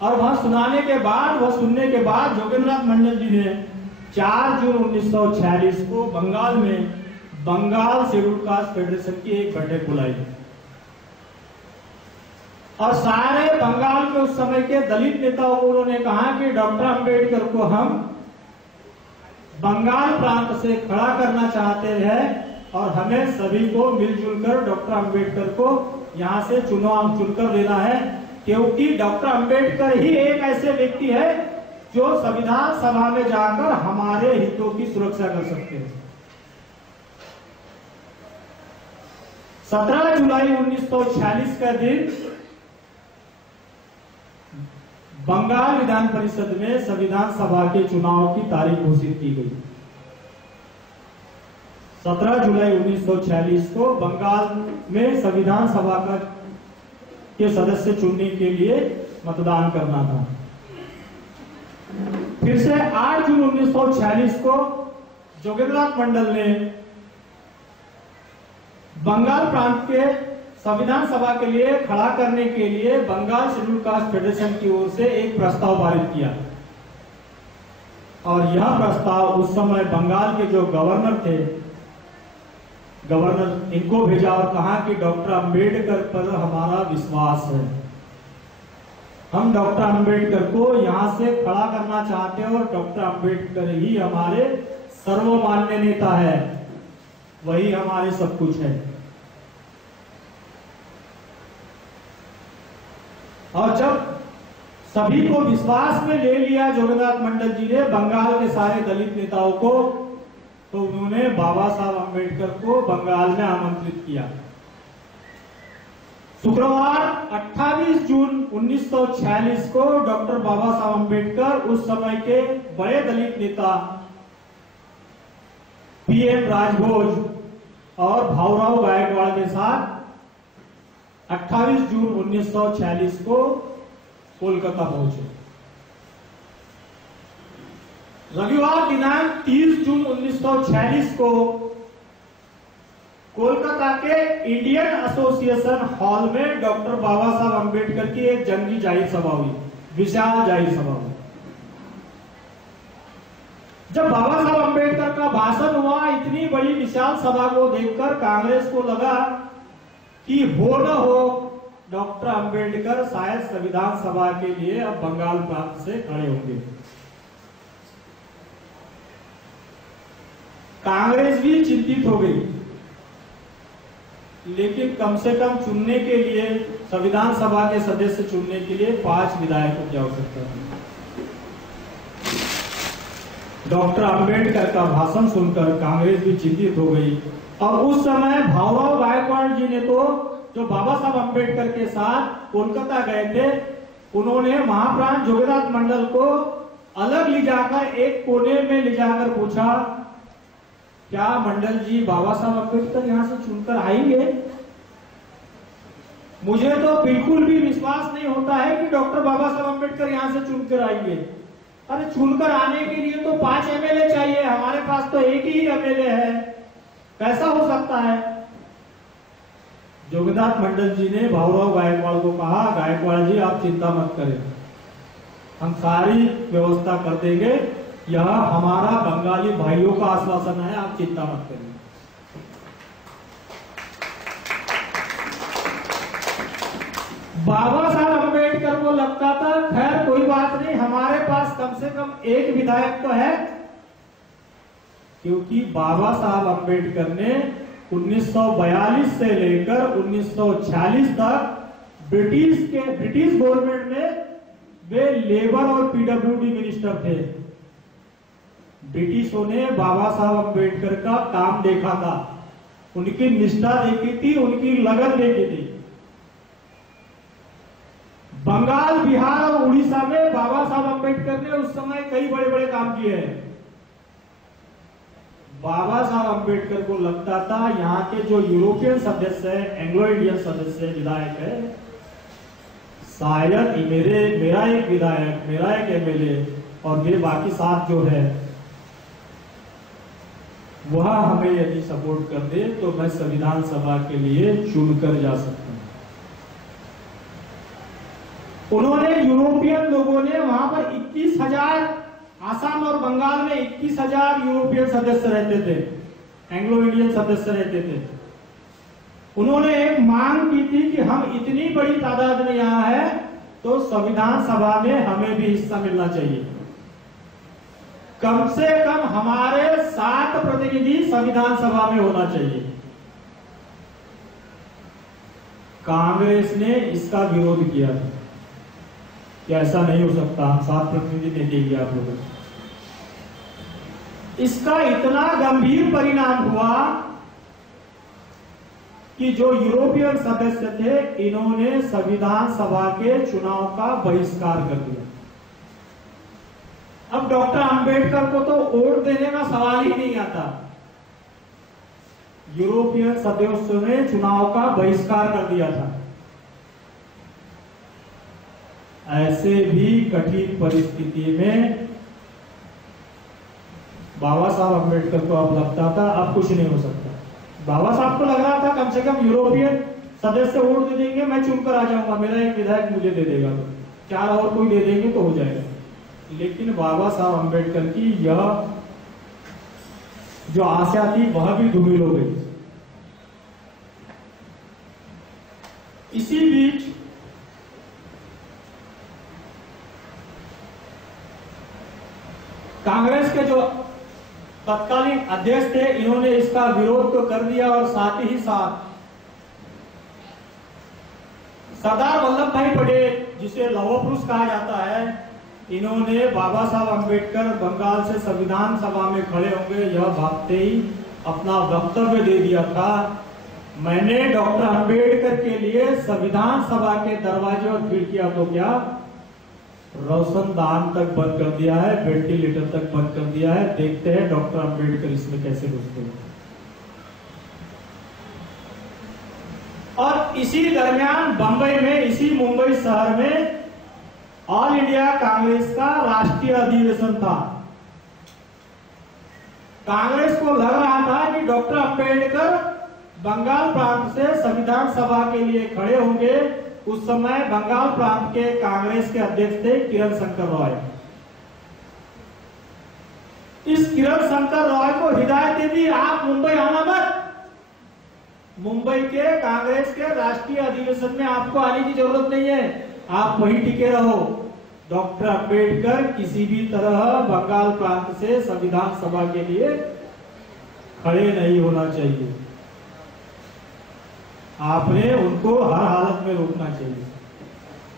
और वहां सुनाने के बाद, वह सुनने के बाद जोगेंद्रनाथ मंडल जी ने 4 जून 1946 को बंगाल में बंगाल शेड्यूल कास्ट फेडरेशन की एक बैठक बुलाई और सारे बंगाल के उस समय के दलित नेताओं को उन्होंने कहा कि डॉक्टर अंबेडकर को हम बंगाल प्रांत से खड़ा करना चाहते हैं और हमें सभी को मिलजुल कर डॉक्टर अंबेडकर को यहां से चुनकर देना है, क्योंकि डॉक्टर अंबेडकर ही एक ऐसे व्यक्ति है जो संविधान सभा में जाकर हमारे हितों की सुरक्षा कर सकते हैं। 17 जुलाई 1946 का दिन बंगाल विधान परिषद में संविधान सभा के चुनाव की तारीख घोषित की गई। 17 जुलाई 1946 को बंगाल में संविधान सभा के सदस्य चुनने के लिए मतदान करना था। फिर से 8 जून 1946 को जोगेंद्रनाथ मंडल ने बंगाल प्रांत के संविधान सभा के लिए खड़ा करने के लिए बंगाल शेड्यूल कास्ट फेडरेशन की ओर से एक प्रस्ताव पारित किया और यह प्रस्ताव उस समय बंगाल के जो गवर्नर थे, गवर्नर इनको भेजा और कहा कि डॉक्टर अंबेडकर पर हमारा विश्वास है, हम डॉक्टर अंबेडकर को यहां से खड़ा करना चाहते हैं और डॉक्टर अंबेडकर ही हमारे सर्वमान्य नेता है। वही हमारे सब कुछ है। और जब सभी को विश्वास में ले लिया जोगीनाथ मंडल जी ने, बंगाल के सारे दलित नेताओं को, तो उन्होंने बाबा साहब अम्बेडकर को बंगाल में आमंत्रित किया। शुक्रवार 28 जून 1946 को डॉक्टर बाबा साहब अम्बेडकर उस समय के बड़े दलित नेता पीएम राजभोज और भाऊराव गायकवाड़ के साथ 28 जून 1946 को कोलकाता पहुंचे। रविवार दिनांक 30 जून 1946 को कोलकाता के इंडियन एसोसिएशन हॉल में डॉक्टर बाबा साहब अम्बेडकर की एक जंगी जाहिर सभा हुई, विशाल जाहिर सभा हुई। जब बाबा साहब अम्बेडकर का भाषण हुआ, इतनी बड़ी विशाल सभा को देखकर कांग्रेस को लगा कि हो न हो डॉक्टर अम्बेडकर शायद संविधान सभा के लिए अब बंगाल प्रांत से खड़े होंगे। कांग्रेस भी चिंतित हो गई, लेकिन कम से कम चुनने के लिए, संविधान सभा के सदस्य चुनने के लिए 5 विधायकों की आवश्यकता थी। डॉक्टर अम्बेडकर का भाषण सुनकर कांग्रेस भी चिंतित हो गई। और उस समय भाऊराव गायकवाड़ जी ने तो, जो बाबा साहब अम्बेडकर के साथ कोलकाता गए थे, उन्होंने महाप्राण जोगीनाथ मंडल को अलग ले जाकर एक कोने में ले जाकर पूछा, क्या मंडल जी बाबा साहब अम्बेडकर यहां से चुनकर आएंगे? मुझे तो बिल्कुल भी विश्वास नहीं होता है कि डॉक्टर बाबा साहब अम्बेडकर यहां से चुनकर आएंगे। अरे चुनकर आने के लिए तो 5 एमएलए चाहिए, हमारे पास तो एक ही एमएलए है, कैसा हो सकता है? जोगीनाथ मंडल जी ने भाऊराव गायकवाड़ को कहा, गायकवाड़ जी आप चिंता मत करें, हम सारी व्यवस्था कर देंगे, यह हमारा बंगाली भाइयों का आश्वासन है, आप चिंता मत करिए। बाबा साहब अम्बेडकर को लगता था खैर कोई बात नहीं, हमारे पास कम से कम एक विधायक तो है, क्योंकि बाबा साहब अम्बेडकर ने 1942 से लेकर 1946 तक ब्रिटिश गवर्नमेंट में वे लेबर और पीडब्ल्यूडी मिनिस्टर थे। ब्रिटिशों ने बाबा साहब अम्बेडकर का काम देखा था, उनकी निष्ठा देखी थी, उनकी लगन देखी थी। बंगाल, बिहार और उड़ीसा में बाबा साहब अम्बेडकर ने उस समय कई बड़े बड़े काम किए हैं। बाबा साहब अम्बेडकर को लगता था यहाँ के जो यूरोपियन सदस्य है, एंग्लो इंडियन सदस्य विधायक है, शायद मेरा एक विधायक, मेरा एक एमएलए और मेरे बाकी 7 जो है वह हमें यदि सपोर्ट कर दे तो मैं संविधान सभा के लिए चुनकर जा सकता हूं। उन्होंने, यूरोपियन लोगों ने वहां पर 21,000, आसाम और बंगाल में 21,000 यूरोपियन सदस्य रहते थे, एंग्लो इंडियन सदस्य रहते थे। उन्होंने एक मांग की थी कि हम इतनी बड़ी तादाद में यहाँ है तो संविधान सभा में हमें भी हिस्सा मिलना चाहिए, कम से कम हमारे 7 प्रतिनिधि संविधान सभा में होना चाहिए। कांग्रेस ने इसका विरोध किया था कि ऐसा नहीं हो सकता, हम 7 प्रतिनिधि नहीं देंगे आप लोगों को। इसका इतना गंभीर परिणाम हुआ कि जो यूरोपियन सदस्य थे, इन्होंने संविधान सभा के चुनाव का बहिष्कार कर दिया। अब डॉक्टर अंबेडकर को तो वोट देने का सवाल ही नहीं आता। यूरोपियन सदस्यों ने चुनाव का बहिष्कार कर दिया था। ऐसे भी कठिन परिस्थिति में बाबा साहब अम्बेडकर को अब लगता था अब कुछ नहीं हो सकता। बाबा साहब को लग रहा था कम से कम यूरोपियन सदस्य वोट दे देंगे, मैं चुनकर आ जाऊंगा, मेरा एक विधायक मुझे दे देगा, तो 4 और कोई दे देंगे तो हो जाएगा। लेकिन बाबा साहब अम्बेडकर की यह जो आशा थी वह भी धूमिल हो गई। इसी बीच कांग्रेस के जो तत्कालीन अध्यक्ष थे, इन्होंने इसका विरोध तो कर दिया और साथ ही साथ सरदार वल्लभ भाई पटेल, जिसे लौह पुरुष कहा जाता है, इन्होंने बाबा साहब अंबेडकर बंगाल से संविधान सभा में खड़े होंगे यह भागते ही अपना वक्तव्य दे दिया था। मैंने डॉक्टर अंबेडकर के लिए संविधान सभा के दरवाजे और खिड़कियां तो क्या रोशनदान तक बंद कर दिया है, वेंटिलेटर तक बंद कर दिया है। देखते हैं डॉक्टर अंबेडकर इसमें कैसे घुसते हैं। और इसी दरमियान बंबई में, इसी मुंबई शहर में ऑल इंडिया कांग्रेस का राष्ट्रीय अधिवेशन था। कांग्रेस को लग रहा था कि डॉक्टर अंबेडकर बंगाल प्रांत से संविधान सभा के लिए खड़े होंगे। उस समय बंगाल प्रांत के कांग्रेस के अध्यक्ष थे किरण शंकर रॉय। इस किरण शंकर रॉय को हिदायत दे दी, आप मुंबई आना मत, मुंबई के कांग्रेस के राष्ट्रीय अधिवेशन में आपको आने की जरूरत नहीं है, आप वहीं टिके रहो। डॉक्टर अंबेडकर किसी भी तरह बंगाल प्रांत से संविधान सभा के लिए खड़े नहीं होना चाहिए, आपने उनको हर हालत में रोकना चाहिए,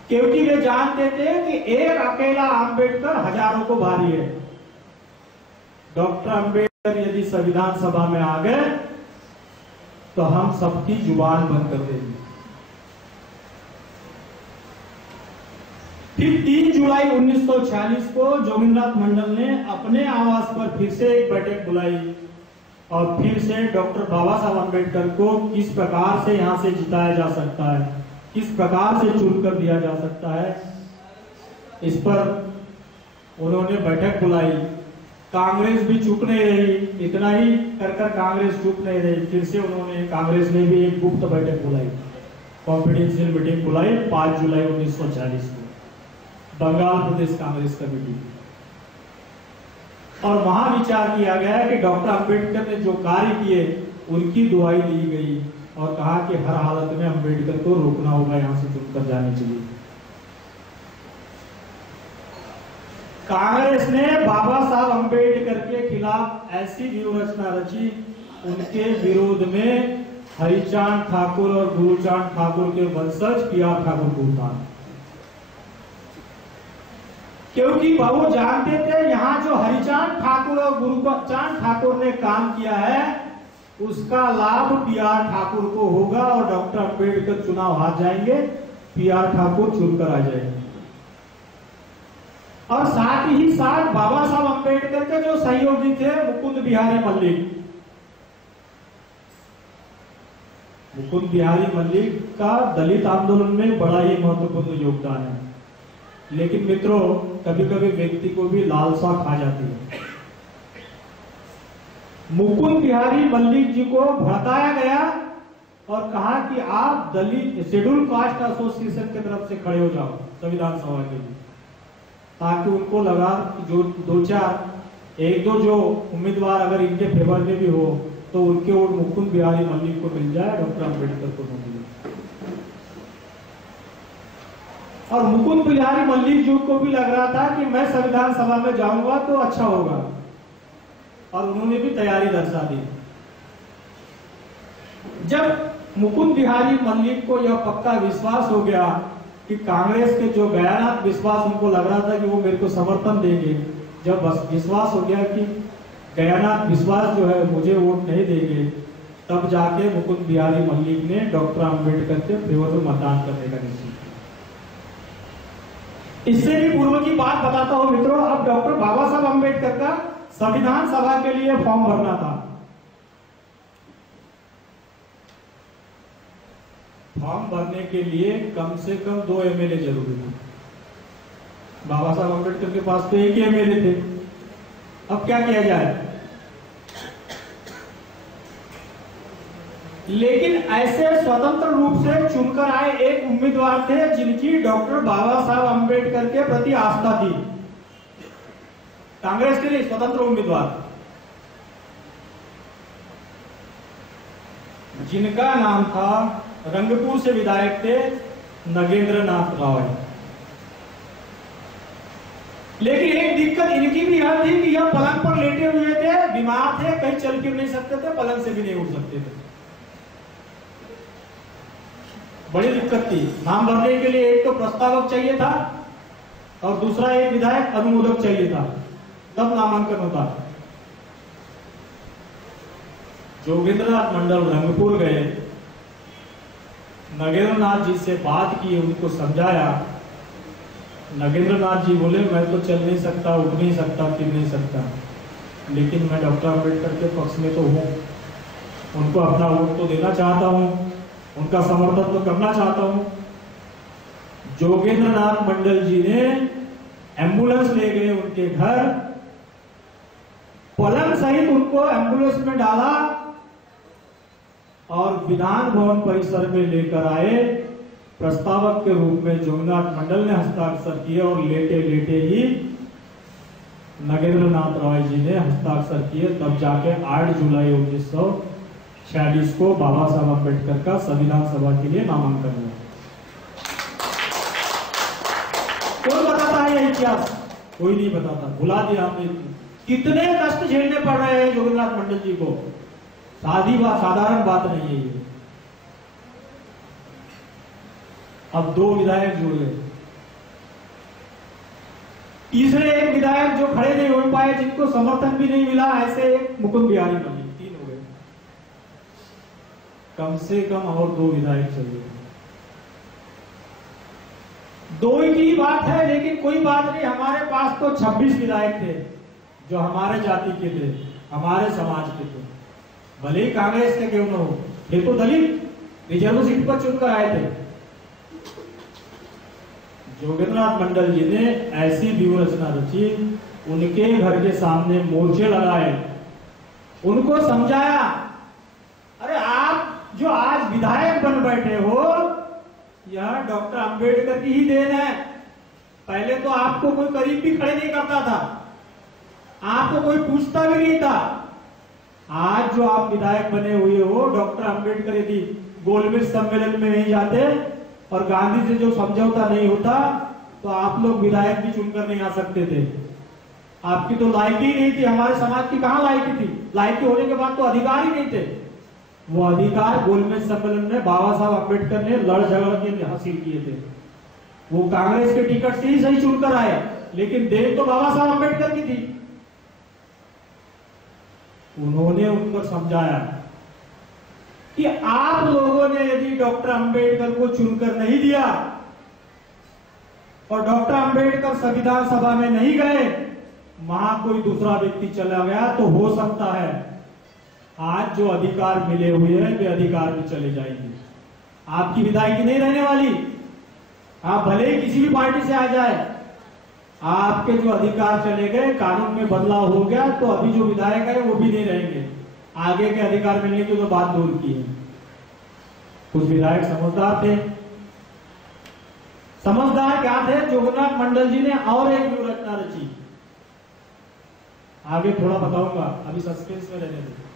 क्योंकि वे जानते थे कि एक अकेला अंबेडकर हजारों को भारी है। डॉक्टर अंबेडकर यदि संविधान सभा में आ गए तो हम सबकी जुबान बंद कर देंगे। फिर 3 जुलाई 1946 को जोगिंद्रनाथ मंडल ने अपने आवास पर फिर से एक बैठक बुलाई और फिर से डॉक्टर बाबा साहब अंबेडकर को किस प्रकार से यहां से जिताया जा सकता है, किस प्रकार से चुनकर दिया जा सकता है, इस पर उन्होंने बैठक बुलाई। कांग्रेस भी चुप नहीं रही, इतना ही कर कांग्रेस चुप नहीं रही। फिर से उन्होंने, कांग्रेस ने भी एक गुप्त बैठक बुलाई, कॉन्फिडेंशियल मीटिंग बुलाई 5 जुलाई 1940 को, बंगाल प्रदेश कांग्रेस कमेटी। और वहां विचार किया गया कि डॉक्टर अंबेडकर ने जो कार्य किए उनकी दुहाई दी गई और कहा कि हर हालत में अंबेडकर को रोकना होगा यहां से चुनकर जाने के लिए। कांग्रेस ने बाबा साहब अंबेडकर के खिलाफ ऐसी व्यूहरचना रची, उनके विरोध में हरिचांद ठाकुर और गुरुचांद ठाकुर के वंशज PR ठाकुर को उतारा, क्योंकि वो जानते थे यहां जो हरिचांद ठाकुर और गुरुचांद ठाकुर ने काम किया है उसका लाभ PR ठाकुर को होगा और डॉक्टर अंबेडकर चुनाव हार जाएंगे, PR ठाकुर चुनकर आ जाएंगे। और साथ ही साथ बाबा साहब अंबेडकर के जो सहयोगी थे मुकुंद बिहारी मल्लिक, मुकुंद बिहारी मल्लिक का दलित आंदोलन में बड़ा ही महत्वपूर्ण योगदान है। लेकिन मित्रों, कभी कभी व्यक्ति को भी लालसा खा जाती है। मुकुंद बिहारी मल्लिक जी को भड़काया गया और कहा कि आप दलित शेड्यूल कास्ट एसोसिएशन की तरफ से खड़े हो जाओ संविधान सभा के लिए, ताकि उनको लगा कि जो 1-2 जो उम्मीदवार अगर इनके फेवर में भी हो तो उनके वोट मुकुंद बिहारी मल्लिक को मिल जाए, डॉक्टर अंबेडकर को नहीं मिले। और मुकुंद बिहारी मल्लिक जी को भी लग रहा था कि मैं संविधान सभा में जाऊंगा तो अच्छा होगा, और उन्होंने भी तैयारी दर्शा दी। जब मुकुंद बिहारी मल्लिक को यह पक्का विश्वास हो गया कि कांग्रेस के जो गयानाथ विश्वास, उनको लग रहा था कि वो मेरे को समर्थन देंगे, जब बस विश्वास हो गया कि गयानाथ विश्वास जो है मुझे वोट नहीं देंगे, तब जाके मुकुंद बिहारी मल्लिक ने डॉक्टर अंबेडकर के फेवर में मतदान करने का निश्चय किया। इससे भी पूर्व की बात बताता हूं मित्रों। अब डॉक्टर बाबा साहब अंबेडकर का संविधान सभा के लिए फॉर्म भरना था। फॉर्म भरने के लिए कम से कम 2 MLA जरूरी थे। बाबा साहब अंबेडकर के पास तो एक ही MLA थे। अब क्या किया जाए? लेकिन ऐसे स्वतंत्र रूप से चुनकर आए एक उम्मीदवार थे जिनकी डॉक्टर बाबा साहब अंबेडकर के प्रति आस्था थी। कांग्रेस के लिए स्वतंत्र उम्मीदवार जिनका नाम था, रंगपुर से विधायक थे नगेंद्र नाथ रॉय। लेकिन एक दिक्कत इनकी भी यह थी कि यह पलंग पर लेटे हुए थे, बीमार थे, कहीं चल फिर नहीं सकते थे, पलंग से भी नहीं उठ सकते थे। बड़ी दिक्कत थी। नाम भरने के लिए एक तो प्रस्तावक चाहिए था और दूसरा एक विधायक अनुमोदक चाहिए था, तब नामांकन होता। जोगेंद्रनाथ मंडल रंगपुर गए, नगेंद्रनाथ जी से बात की, उनको समझाया। नगेंद्रनाथ जी बोले मैं तो चल नहीं सकता, उठ नहीं सकता, फिर नहीं सकता, लेकिन मैं डॉक्टर अम्बेडकर के पक्ष में तो हूँ, उनको अपना वोट तो देना चाहता हूँ, उनका समर्थन तो करना चाहता हूँ। जोगेंद्रनाथ मंडल जी ने एम्बुलेंस ले गए उनके घर, पलंग सहित उनको एम्बुलेंस में डाला और विधान भवन परिसर में लेकर आए। प्रस्तावक के रूप में जोगेंद्रनाथ मंडल ने हस्ताक्षर किए और लेटे लेटे ही नगेंद्रनाथ रॉय जी ने हस्ताक्षर किए। तब जाके 8 जुलाई 1946 को बाबा साहब अम्बेडकर का संविधान सभा के लिए नामांकन हुआ। कौन बताता है यह इतिहास? कोई नहीं बताता, भुला दिया हमने। कितने कष्ट झेलने पड़ रहे हैं जोगेंद्रनाथ मंडल जी को, साधारण बात नहीं है ये। अब 2 विधायक जुड़ गए, तीसरे एक विधायक जो खड़े नहीं हो पाए, जिनको समर्थन भी नहीं मिला, ऐसे एक मुकुंद बिहारी मल्लिक, 3 हो गए। कम से कम और 2 विधायक चाहिए। 2 ही की बात है, लेकिन कोई बात नहीं। हमारे पास तो 26 विधायक थे जो हमारे जाति के थे, हमारे समाज के थे, भले ही कांग्रेस के क्यों न हो, ये तो दलित रिजर्व सीट पर चुनकर आए थे। जोगेंद्रनाथ मंडल जी ने ऐसी व्यूह रचना रची, उनके घर के सामने मोर्चे लगाए, उनको समझाया, अरे आप जो आज विधायक बन बैठे हो, यह डॉक्टर अंबेडकर की ही देन है। पहले तो आपको कोई करीब भी खड़े नहीं करता था, आपको कोई पूछता भी नहीं था। आज जो आप विधायक बने हुए हो, डॉक्टर अंबेडकर यदि गोलमेज सम्मेलन में नहीं जाते और गांधी से जो समझौता नहीं होता, तो आप लोग विधायक भी चुनकर नहीं आ सकते थे। आपकी तो लायकी ही नहीं थी, हमारे समाज की कहां लायकी थी? लायकी होने के बाद तो अधिकार ही नहीं थे। वो अधिकार गोलमेज सम्मेलन में बाबा साहब अम्बेडकर ने लड़ झगड़ के हासिल किए थे। वो कांग्रेस के टिकट से ही सही चुनकर आए, लेकिन देन तो बाबा साहब अम्बेडकर की थी। उन्होंने उनको समझाया कि आप लोगों ने यदि डॉक्टर अंबेडकर को चुनकर नहीं दिया और डॉक्टर अंबेडकर संविधान सभा में नहीं गए, वहां कोई दूसरा व्यक्ति चला गया, तो हो सकता है आज जो अधिकार मिले हुए हैं वे अधिकार भी चले जाएंगे। आपकी विधायकी नहीं रहने वाली। आप भले ही किसी भी पार्टी से आ जाए, आपके जो अधिकार चले गए, कानून में बदलाव हो गया, तो अभी जो विधायक है वो भी नहीं रहेंगे। आगे के अधिकार मिलने की तो बात दूर की है। कुछ विधायक समझदार थे। समझदार क्या थे? जोगेंद्रनाथ मंडल जी ने और एक व्यूह रचना रची, आगे थोड़ा बताऊंगा, अभी सस्पेंस में रहने दो।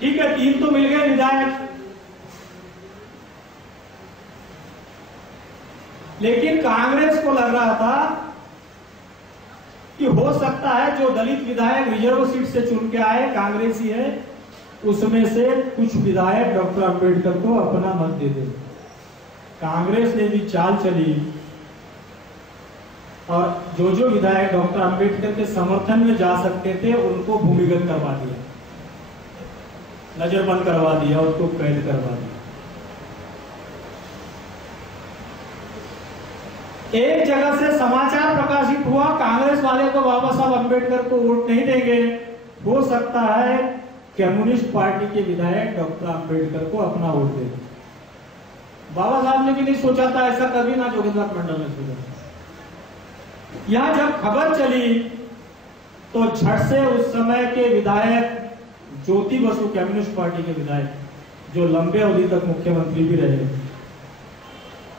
ठीक है, 3 तो मिल गए विधायक, लेकिन कांग्रेस को लग रहा था कि हो सकता है जो दलित विधायक रिजर्व सीट से चुन के आए, कांग्रेसी है, उसमें से कुछ विधायक डॉक्टर अंबेडकर को अपना मत दे दे। कांग्रेस ने भी चाल चली और जो विधायक डॉक्टर अंबेडकर के समर्थन में जा सकते थे उनको भूमिगत करवा दिया, नजरबंद करवा दिया, उनको कैद करवा दिया। एक जगह से समाचार प्रकाशित हुआ, कांग्रेस वाले को बाबा साहब अंबेडकर को वोट नहीं देंगे, हो सकता है कम्युनिस्ट पार्टी के विधायक डॉक्टर अंबेडकर को अपना वोट दे। बाबा साहब ने भी नहीं सोचा था ऐसा, कभी ना जोगेंद्रनाथ मंडल ने सोचा। यहां जब खबर चली तो झट से उस समय के विधायक ज्योति बसु, कम्युनिस्ट पार्टी के विधायक जो लंबे अवधि तक मुख्यमंत्री भी रहे,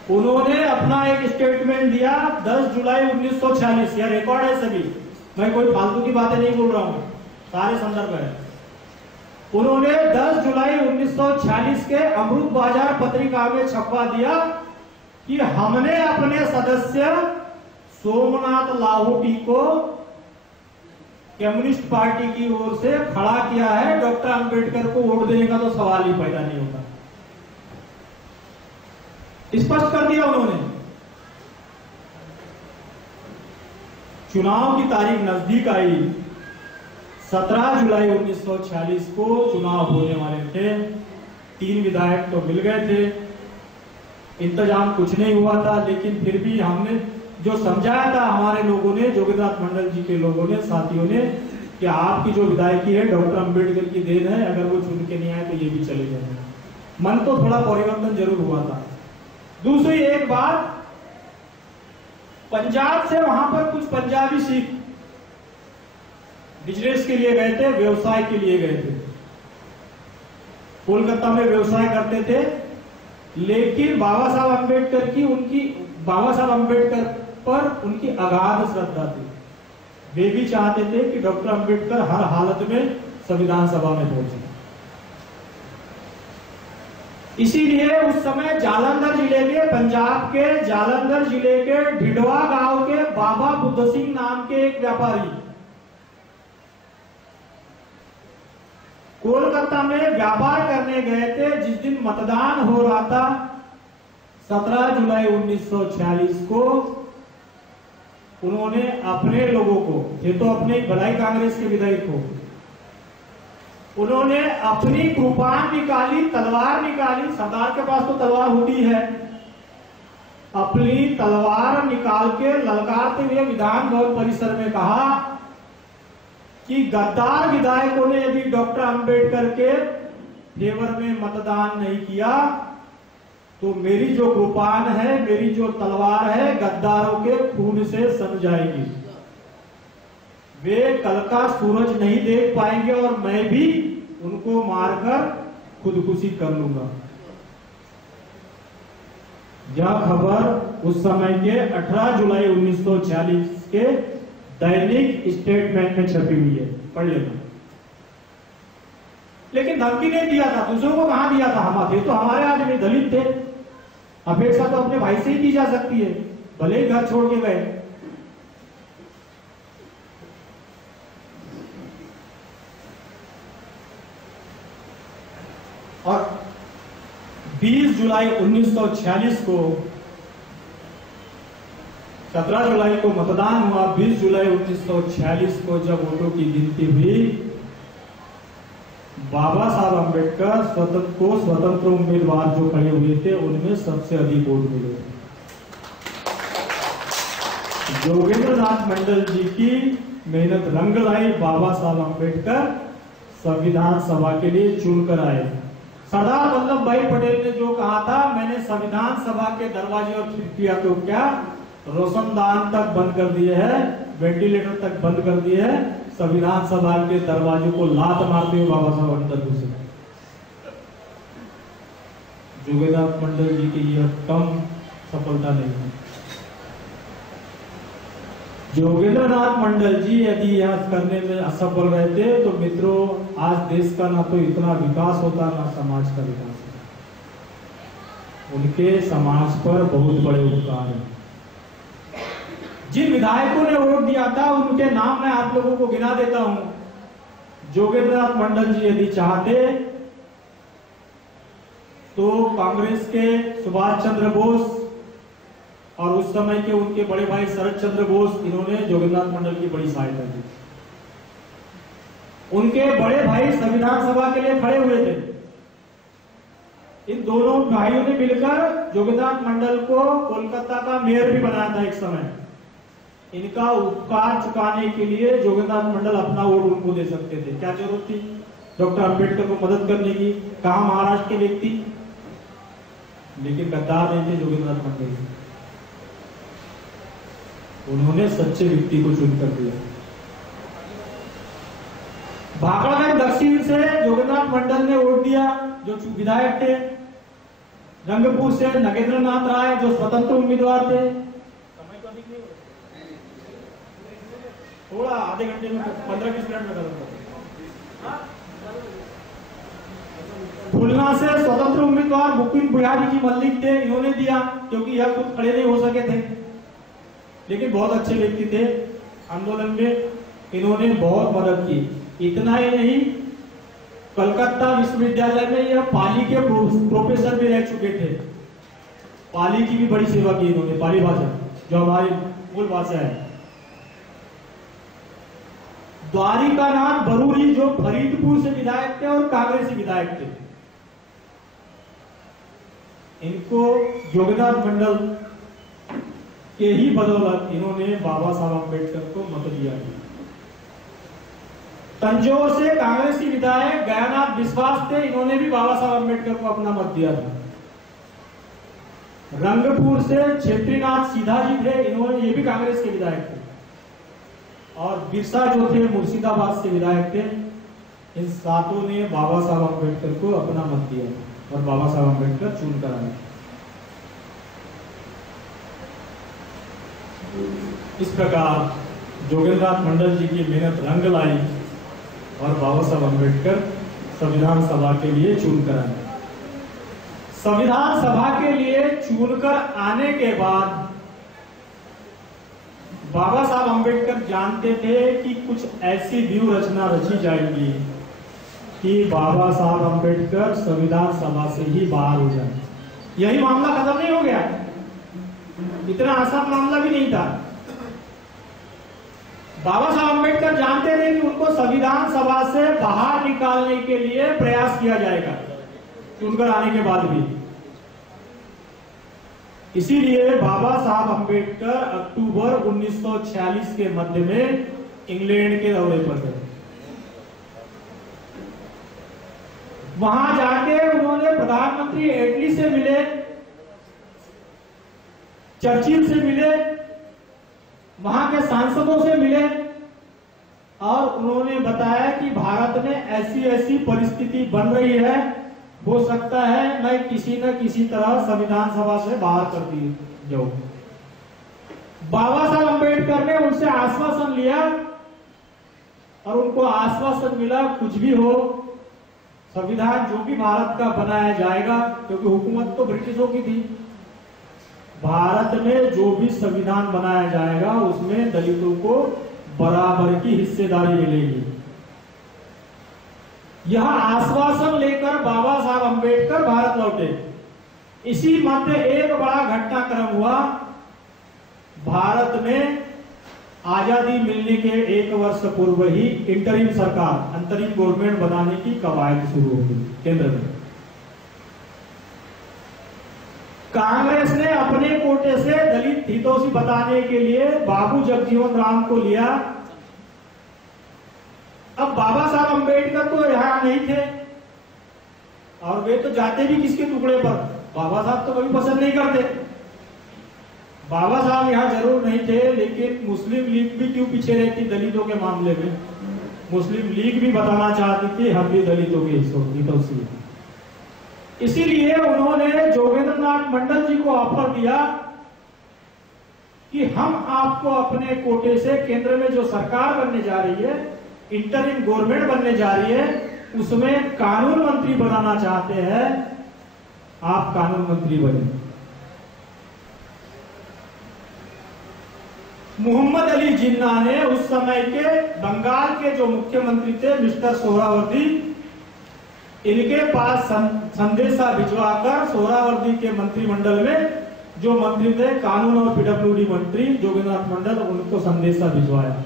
उन्होंने अपना एक स्टेटमेंट दिया 10 जुलाई 1946। यह रिकॉर्ड है सभी, मैं कोई फालतू की बातें नहीं बोल रहा हूं, सारे संदर्भ है। उन्होंने 10 जुलाई 1946 के अमृत बाजार पत्रिका में छपवा दिया कि हमने अपने सदस्य सोमनाथ लाहौटी को कम्युनिस्ट पार्टी की ओर से खड़ा किया है, डॉक्टर अंबेडकर को वोट देने का तो सवाल ही पैदा नहीं होता। स्पष्ट कर दिया उन्होंने। चुनाव की तारीख नजदीक आई। 17 जुलाई 1946 को चुनाव होने वाले थे। 3 विधायक तो मिल गए थे, इंतजाम कुछ नहीं हुआ था, लेकिन फिर भी हमने जो समझाया था हमारे लोगों ने, जोगेंद्रनाथ मंडल जी के लोगों ने, साथियों ने, कि आपकी जो विधायकी है डॉक्टर अंबेडकर की देन है, अगर वो चुन के नहीं आए तो ये भी चले जाएंगे। मन तो थोड़ा परिवर्तन जरूर हुआ था। दूसरी एक बात, पंजाब से वहां पर कुछ पंजाबी सिख बिजनेस के लिए गए थे, व्यवसाय के लिए गए थे, कोलकाता में व्यवसाय करते थे, लेकिन बाबा साहब अंबेडकर पर उनकी अगाध श्रद्धा थी। वे भी चाहते थे कि डॉक्टर अंबेडकर हर हालत में संविधान सभा में पहुंचे। इसीलिए उस समय जालंधर जिले के, पंजाब के जालंधर जिले के ढिंडवा गांव के बाबा बुद्ध सिंह नाम के एक व्यापारी कोलकाता में व्यापार करने गए थे। जिस दिन मतदान हो रहा था 17 जुलाई 1946 को, उन्होंने अपने लोगों को, ये तो अपने भलाई कांग्रेस के विधायक को, उन्होंने अपनी कृपान निकाली, तलवार निकाली। सरदार के पास तो तलवार होती है। अपनी तलवार निकाल के ललकारते हुए विधान भवन परिसर में कहा कि गद्दार विधायकों ने यदि डॉक्टर अंबेडकर के फेवर में मतदान नहीं किया तो मेरी जो कृपान है, मेरी जो तलवार है, गद्दारों के खून से सम जाएगी। वे कल का सूरज नहीं देख पाएंगे और मैं भी उनको मारकर खुदकुशी कर लूंगा। यह खबर उस समय के 18 जुलाई 1946 के दैनिक स्टेटमेंट में छपी हुई है, पढ़ लेना। लेकिन धमकी नहीं दिया था, दूसरों को कहां दिया था? हम थे तो हमारे आदमी दलित थे, अपेक्षा तो अपने भाई से ही की जा सकती है, भले ही घर छोड़ के गए। और 20 जुलाई 1946 को, 17 जुलाई को मतदान हुआ, 20 जुलाई 1946 को जब वोटों की गिनती हुई, बाबा साहब अंबेडकर स्वतंत्र उम्मीदवार जो खड़े हुए थे उनमें सबसे अधिक वोट मिले। जोगेंद्रनाथ मंडल जी की मेहनत रंग लाई। बाबा साहब अंबेडकर संविधान सभा के लिए चुनकर आए। सरदार वल्लभ भाई पटेल ने जो कहा था, मैंने संविधान सभा के दरवाजे और खिड़कियां तो क्या, रोशनदान तक बंद कर दिए हैं, वेंटिलेटर तक बंद कर दिए हैं, संविधान सभा के दरवाजों को लात मारते हुए बाबा साहब अंदर घुसे। जोगेंद्रनाथ मंडल जी की यह कम सफलता नहीं है। जोगेंद्रनाथ मंडल जी यदि यह करने में असफल रहते तो मित्रों, आज देश का ना तो इतना विकास होता, ना समाज का विकास होता। उनके समाज पर बहुत बड़े उपकार हैं। जिन विधायकों ने वोट दिया था उनके नाम मैं आप लोगों को गिना देता हूं। जोगेंद्रनाथ मंडल जी यदि चाहते तो कांग्रेस के सुभाष चंद्र बोस और उस समय के उनके बड़े भाई शरद चंद्र बोस, इन्होंने जोगेंद्रनाथ मंडल की बड़ी सहायता की। उनके बड़े भाई संविधान सभा के लिए खड़े हुए थे। इन दोनों भाइयों ने मिलकर जोगेंद्रनाथ मंडल को कोलकाता का मेयर भी बनाया था एक समय। इनका उपकार चुकाने के लिए जोगेंद्रनाथ मंडल अपना वोट उनको दे सकते थे। क्या जरूरत थी डॉक्टर अंबेडकर को मदद करने की? कहा महाराष्ट्र के व्यक्ति, लेकिन गद्दार नहीं थे जोगेंद्रनाथ मंडल। उन्होंने सच्चे व्यक्ति को चुनकर दिया। भाखड़ागंज दक्षिण से जोगेंद्रनाथ मंडल ने वोट दिया, जो विधायक थे। रंगपुर से नगेंद्रनाथ राय, जो स्वतंत्र उम्मीदवार थे। समय तो अधिक नहीं हो, थोड़ा आधे घंटे में, 15-20 मिनट में करूंगा। खुलना से स्वतंत्र उम्मीदवार मुकुल रुक्मिणी बिहारी जी मल्लिक थे, इन्होंने दिया क्योंकि यह खुद खड़े नहीं हो सके थे, लेकिन बहुत अच्छे व्यक्ति थे आंदोलन में, इन्होंने बहुत मदद की। इतना ही नहीं, कलकत्ता विश्वविद्यालय में यह पाली के प्रोफेसर भी रह चुके थे। पाली की भी बड़ी सेवा की इन्होंने, पाली भाषा जो हमारी मूल भाषा है। द्वारिकानाथ बरूरी जो फरीदपुर से विधायक थे और कांग्रेसी विधायक थे, इनको जोगीनाथ मंडल के ही बदौलत इन्होंने बाबा साहब अम्बेडकर को मत दिया। तंजौर से कांग्रेसी विधायक गयानाथ विश्वास थे, इन्होंने भी बाबा साहब अम्बेडकर को अपना मत दिया था। रंगपुर से क्षेत्रीनाथ सीधा जी थे, इन्होंने ये भी कांग्रेस के विधायक थे। और बिरसा जो थे मुर्शिदाबाद से विधायक थे, इन सातों ने बाबा साहब अम्बेडकर को अपना मत दिया और बाबा साहब अम्बेडकर चुनकर आए। इस प्रकार जोगेंद्रनाथ मंडल जी की मेहनत रंग लाई और बाबा साहब अम्बेडकर संविधान सभा के लिए चुनकर आए। संविधान सभा के लिए चुनकर आने के बाद बाबा साहब अम्बेडकर जानते थे कि कुछ ऐसी व्यूह रचना रची जाएगी कि बाबा साहब अम्बेडकर संविधान सभा से ही बाहर हो जाए। यही मामला खत्म नहीं हो गया, इतना आसान मामला भी नहीं था। बाबा साहब अम्बेडकर जानते थे कि उनको संविधान सभा से बाहर निकालने के लिए प्रयास किया जाएगा चुनकर आने के बाद भी। इसीलिए बाबा साहब अम्बेडकर अक्टूबर 1946 के मध्य में इंग्लैंड के दौरे पर गए। वहां जाके उन्होंने प्रधानमंत्री एटली से मिले, चर्चिल से मिले, वहां के सांसदों से मिले और उन्होंने बताया कि भारत में ऐसी ऐसी परिस्थिति बन रही है, हो सकता है मैं किसी न किसी तरह संविधान सभा से बाहर कर दी जाऊं। बाबा साहब अम्बेडकर ने उनसे आश्वासन लिया और उनको आश्वासन मिला कुछ भी हो संविधान जो भी भारत का बनाया जाएगा, क्योंकि हुकूमत तो ब्रिटिशों की थी, भारत में जो भी संविधान बनाया जाएगा उसमें दलितों को बराबर की हिस्सेदारी मिलेगी। यह आश्वासन लेकर बाबा साहब अम्बेडकर भारत लौटे। इसी मध्य एक बड़ा घटनाक्रम हुआ। भारत में आजादी मिलने के 1 वर्ष पूर्व ही इंटरिम सरकार, अंतरिम गवर्नमेंट बनाने की कवायद शुरू हो गई केंद्र में। कांग्रेस ने अपने कोटे से दलित हितों बताने के लिए बाबू जगजीवन राम को लिया। अब बाबा साहब अम्बेडकर तो यहां नहीं थे और वे तो जाते भी किसके टुकड़े पर, बाबा साहब तो कभी पसंद नहीं करते। बाबा साहब यहां जरूर नहीं थे, लेकिन मुस्लिम लीग भी क्यों पीछे रहती दलितों के मामले में। मुस्लिम लीग भी बताना चाहती थी हम भी दलितों के हितों से। इसीलिए उन्होंने जोगेंद्रनाथ मंडल जी को ऑफर दिया कि हम आपको अपने कोटे से केंद्र में जो सरकार बनने जा रही है, इंटरिम गवर्नमेंट बनने जा रही है, उसमें कानून मंत्री बनाना चाहते हैं, आप कानून मंत्री बने। मोहम्मद अली जिन्ना ने उस समय के बंगाल के जो मुख्यमंत्री थे मिस्टर सोहरावर्दी, इनके पास संदेशा भिजवाकर सोहरावर्दी के मंत्रिमंडल में जो मंत्री थे कानून और पीडब्ल्यूडी मंत्री जोगेंद्रनाथ मंडल, उनको संदेशा भिजवाया।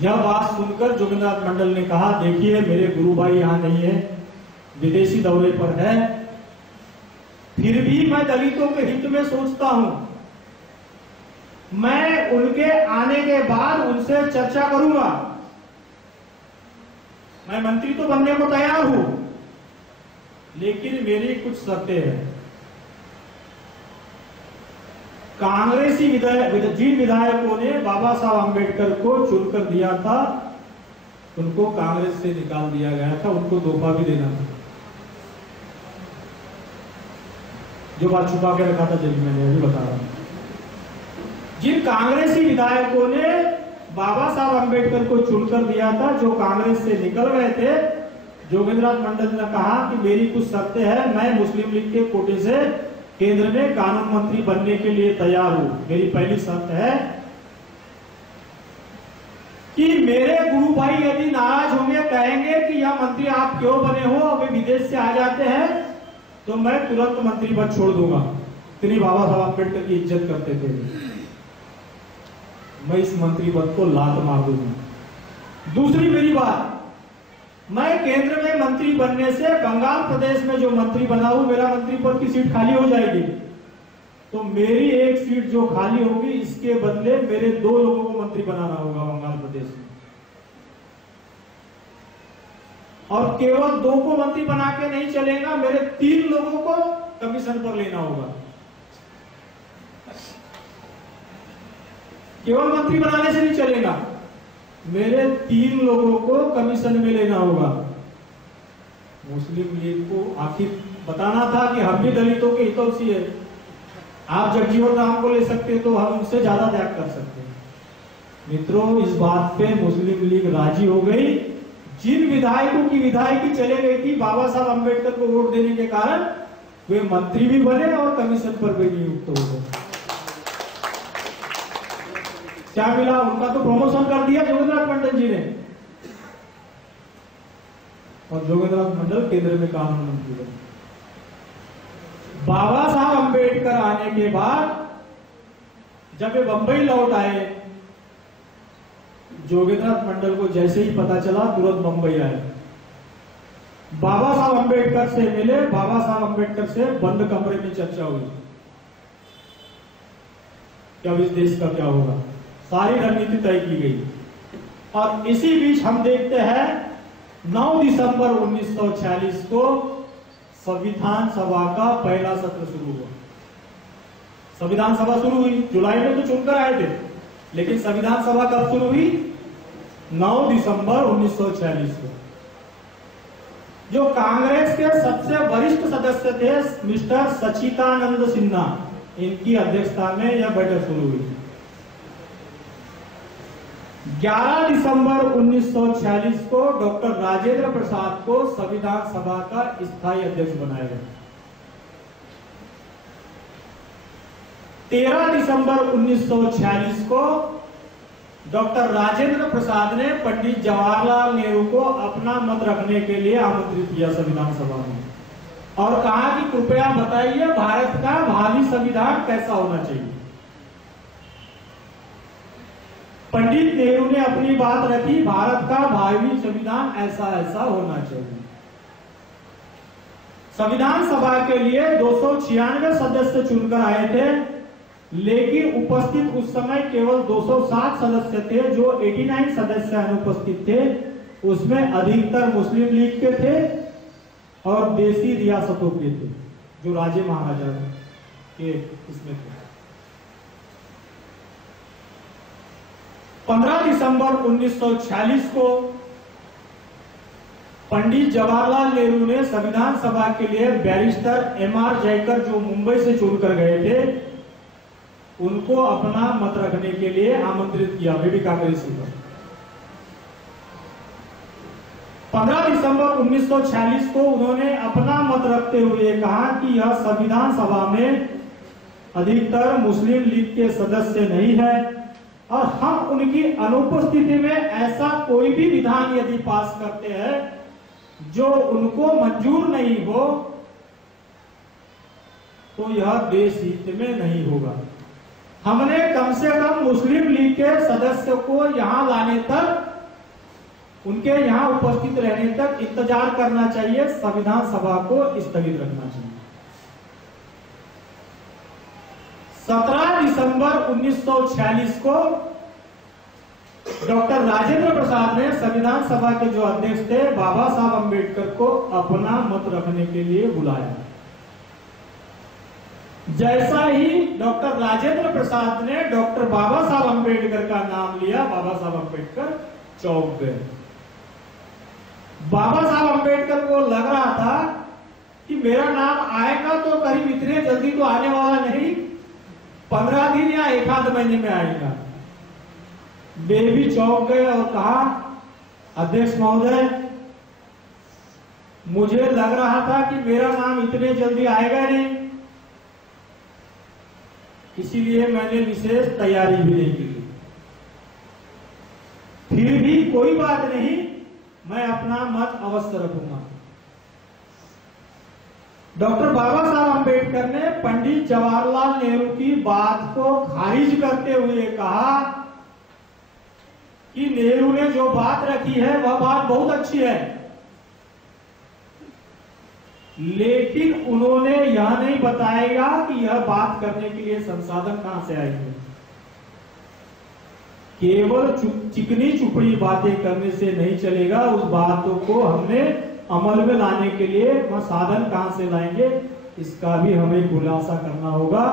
यह बात सुनकर जोगेंद्रनाथ मंडल ने कहा देखिए मेरे गुरु भाई यहां नहीं है, विदेशी दौरे पर है, फिर भी मैं दलितों के हित में सोचता हूं, मैं उनके आने के बाद उनसे चर्चा करूंगा, मैं मंत्री तो बनने को तैयार हूं, लेकिन मेरी कुछ शर्तें हैं। कांग्रेसी जिन विधायकों ने बाबा साहब अम्बेडकर को चुनकर दिया था उनको कांग्रेस से निकाल दिया गया था, उनको तोहफा भी देना था। जो बात छुपा के रखा था जब मैंने अभी बता रहा हूं। जिन कांग्रेसी विधायकों ने बाबा साहब अम्बेडकर को चुनकर दिया था, जो कांग्रेस से निकल गए थे, जोगेंद्रनाथ मंडल ने कहा कि मेरी कुछ शर्तें हैं, मैं मुस्लिम लीग के कोटे से केंद्र में कानून मंत्री बनने के लिए तैयार हूं। मेरी पहली शर्त है कि मेरे गुरु भाई यदि नाराज होंगे, कहेंगे कि यह मंत्री आप क्यों बने हो, अभी विदेश से आ जाते हैं, तो मैं तुरंत मंत्री पद छोड़ दूंगा। इतनी बाबा साहब अम्बेडकर की इज्जत करते थे। मैं इस मंत्री पद को लात मार दूंगा। दूसरी मेरी बात, मैं केंद्र में मंत्री बनने से बंगाल प्रदेश में जो मंत्री बना हूं, मेरा मंत्री पद की सीट खाली हो जाएगी, तो मेरी एक सीट जो खाली होगी, इसके बदले मेरे 2 लोगों को मंत्री बनाना होगा बंगाल प्रदेश में। और केवल 2 को मंत्री बना के नहीं चलेगा, मेरे 3 लोगों को कमीशन पर लेना होगा। केवल मंत्री बनाने से नहीं चलेगा, मेरे 3 लोगों को कमीशन में लेना होगा। मुस्लिम लीग को आखिर बताना था कि हम भी दलितों के हितैषी है। आप जगजीवन राम को ले सकते तो हम उनसे ज्यादा त्याग कर सकते हैं। मित्रों, इस बात पे मुस्लिम लीग राजी हो गई। जिन विधायकों की विधायकी चले गई थी बाबा साहब अम्बेडकर को वोट देने के कारण, वे मंत्री भी बने और कमीशन पर भी नियुक्त हो गए। क्या मिला? उनका तो प्रमोशन कर दिया जोगेंद्रनाथ मंडल जी ने, और जोगेंद्रनाथ मंडल केंद्र में कानून मंत्री बने। बाबा साहब अम्बेडकर आने के बाद जब वे बंबई लौट आए, जोगेंद्रनाथ मंडल को जैसे ही पता चला तुरंत बंबई आए, बाबा साहब अम्बेडकर से मिले। बाबा साहब अम्बेडकर से बंद कमरे में चर्चा हुई कि अब इस देश का क्या होगा। सारी रणनीति तय की गई। और इसी बीच हम देखते हैं 9 दिसंबर 1946 को संविधान सभा का पहला सत्र शुरू हुआ। संविधान सभा शुरू हुई, जुलाई में तो चुनकर आए थे, लेकिन संविधान सभा कब शुरू हुई? 9 दिसंबर 1946 को। जो कांग्रेस के सबसे वरिष्ठ सदस्य थे मिस्टर सच्चिदानंद सिन्हा, इनकी अध्यक्षता में यह बैठक शुरू हुई। 11 दिसंबर 1946 को डॉक्टर राजेंद्र प्रसाद को संविधान सभा का स्थायी अध्यक्ष बनाया गया। 13 दिसंबर 1946 को डॉक्टर राजेंद्र प्रसाद ने पंडित जवाहरलाल नेहरू को अपना मत रखने के लिए आमंत्रित किया संविधान सभा में, और कहा कि कृपया बताइए भारत का भावी संविधान कैसा होना चाहिए। पंडित नेहरू ने अपनी बात रखी, भारत का भावी संविधान ऐसा ऐसा होना चाहिए। संविधान सभा के लिए 296 सदस्य चुनकर आए थे, लेकिन उपस्थित उस समय केवल 207 सदस्य थे। जो 89 सदस्य अनुपस्थित थे, उसमें अधिकतर मुस्लिम लीग के थे और देसी रियासतों के थे, जो राजे महाराजा के इसमें थे। 15 दिसंबर 1946 को पंडित जवाहरलाल नेहरू ने संविधान सभा के लिए बैरिस्टर एमआर जयकर, जो मुंबई से चुनकर गए थे, उनको अपना मत रखने के लिए आमंत्रित किया। वे भी कांग्रेसी थे। 15 दिसंबर 1946 को उन्होंने अपना मत रखते हुए कहा कि यह संविधान सभा में अधिकतर मुस्लिम लीग के सदस्य नहीं है, और हम उनकी अनुपस्थिति में ऐसा कोई भी विधान यदि पास करते हैं जो उनको मंजूर नहीं हो, तो यह देश हित में नहीं होगा। हमने कम से कम मुस्लिम लीग के सदस्य को यहां लाने तक, उनके यहां उपस्थित रहने तक इंतजार करना चाहिए, संविधान सभा को स्थगित रखना चाहिए। 17 दिसंबर 1946 को डॉक्टर राजेंद्र प्रसाद ने संविधान सभा के जो अध्यक्ष थे बाबा साहब अम्बेडकर को अपना मत रखने के लिए बुलाया। जैसा ही डॉक्टर राजेंद्र प्रसाद ने डॉक्टर बाबा साहब अम्बेडकर का नाम लिया, बाबा साहब अम्बेडकर चौंक गए। बाबा साहब अम्बेडकर को लग रहा था कि मेरा नाम आएगा तो करीब इतने जल्दी तो आने वाला नहीं, 15 दिन या 1 आध महीने में आएगा। वे भी चौंक गए और कहा, अध्यक्ष महोदय, मुझे लग रहा था कि मेरा नाम इतने जल्दी आएगा नहीं, इसीलिए मैंने विशेष तैयारी भी नहीं की। फिर भी कोई बात नहीं, मैं अपना मत अवश्य रखूंगा। डॉक्टर बाबा साहब अम्बेडकर ने पंडित जवाहरलाल नेहरू की बात को खारिज करते हुए कहा कि नेहरू ने जो बात रखी है वह बात बहुत अच्छी है, लेकिन उन्होंने यह नहीं बताएगा कि यह बात करने के लिए संसाधन कहां से आएंगे। केवल चिकनी चुपड़ी बातें करने से नहीं चलेगा, उस बातों को हमने अमल में लाने के लिए वह साधन कहां से लाएंगे, इसका भी हमें खुलासा करना होगा।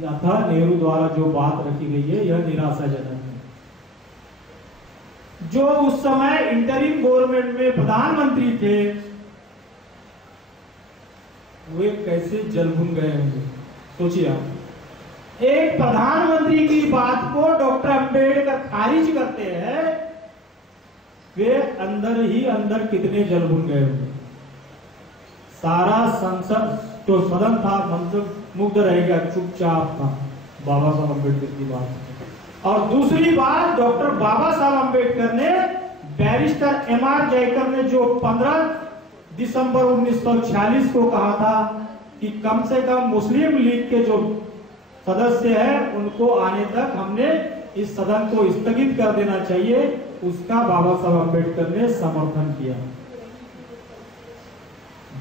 यथा नेहरू द्वारा जो बात रखी गई है यह निराशाजनक है। जो उस समय इंटरिम गवर्नमेंट में प्रधानमंत्री थे वे कैसे जलभुन गए होंगे, सोचिए आप। एक प्रधानमंत्री की बात को डॉक्टर अंबेडकर खारिज करते हैं, वे अंदर ही अंदर कितने जलभुन गए होंगे। सारा संसद जो सदन था मुग्ध रहेगा, चुपचाप था बाबा साहब अम्बेडकर की बात। और दूसरी बात, डॉक्टर बाबा साहब अम्बेडकर ने बैरिस्टर एमआर जयकर ने जो 15 दिसंबर 1946 को कहा था कि कम से कम मुस्लिम लीग के जो सदस्य हैं उनको आने तक हमने इस सदन को स्थगित कर देना चाहिए, उसका बाबा साहब अम्बेडकर ने समर्थन किया।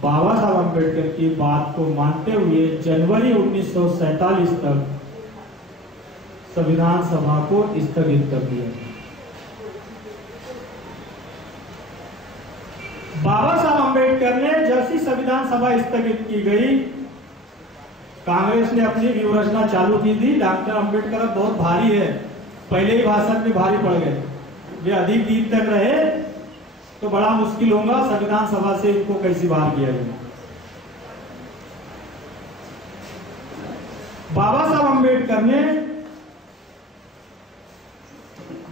बाबा साहब अम्बेडकर की बात को मानते हुए जनवरी 1947 तक संविधान सभा को स्थगित कर दिया। बाबा साहब अम्बेडकर ने जैसी संविधान सभा स्थगित की गई, कांग्रेस ने अपनी व्यूहरचना चालू की थी। डॉक्टर अम्बेडकर बहुत भारी है, पहले ही भाषण में भारी पड़ गए, वे अधिक दिन तक रहे तो बड़ा मुश्किल होगा संविधान सभा से इनको कैसे बाहर किया जाए। बाबा साहब अम्बेडकर ने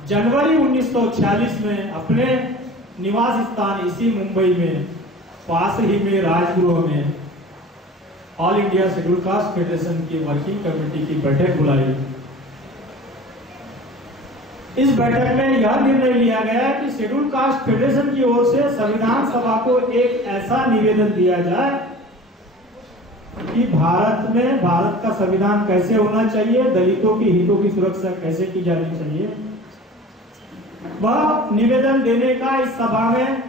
जनवरी 1946 में अपने निवास स्थान इसी मुंबई में पास ही में राजगृह में all India schedule caste federation की वर्किंग कमेटी की बैठक बुलाई। इस बैठक में यह निर्णय लिया गया कि शेड्यूल कास्ट फेडरेशन की ओर से संविधान सभा को एक ऐसा निवेदन दिया जाए कि भारत का संविधान कैसे होना चाहिए, दलितों के हितों की सुरक्षा कैसे की जानी चाहिए, वह निवेदन देने का इस सभा में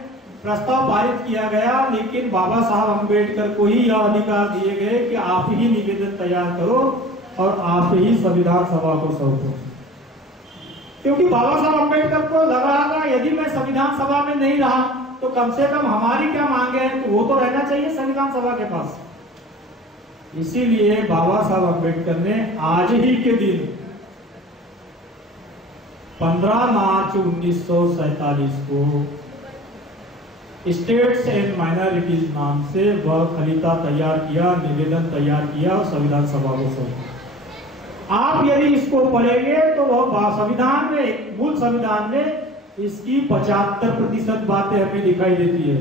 प्रस्ताव पारित किया गया। लेकिन बाबा साहब अम्बेडकर को ही यह अधिकार दिए गए कि आप ही निवेदन तैयार करो और आप ही संविधान सभा को सौंपो, क्योंकि बाबा साहब अम्बेडकर को लग रहा था यदि मैं संविधान सभा में नहीं रहा तो कम से कम हमारी क्या मांगे हैं तो वो तो रहना चाहिए संविधान सभा के पास। इसीलिए बाबा साहब अम्बेडकर ने आज ही के दिन 15 मार्च 1947 को स्टेट्स एंड माइनॉरिटीज नाम से वह खलीता तैयार किया, निवेदन तैयार किया, संविधान सभा को सौंपा। आप यदि इसको पढ़ेंगे तो वह संविधान में, मूल संविधान में इसकी 75% बातें हमें दिखाई देती है।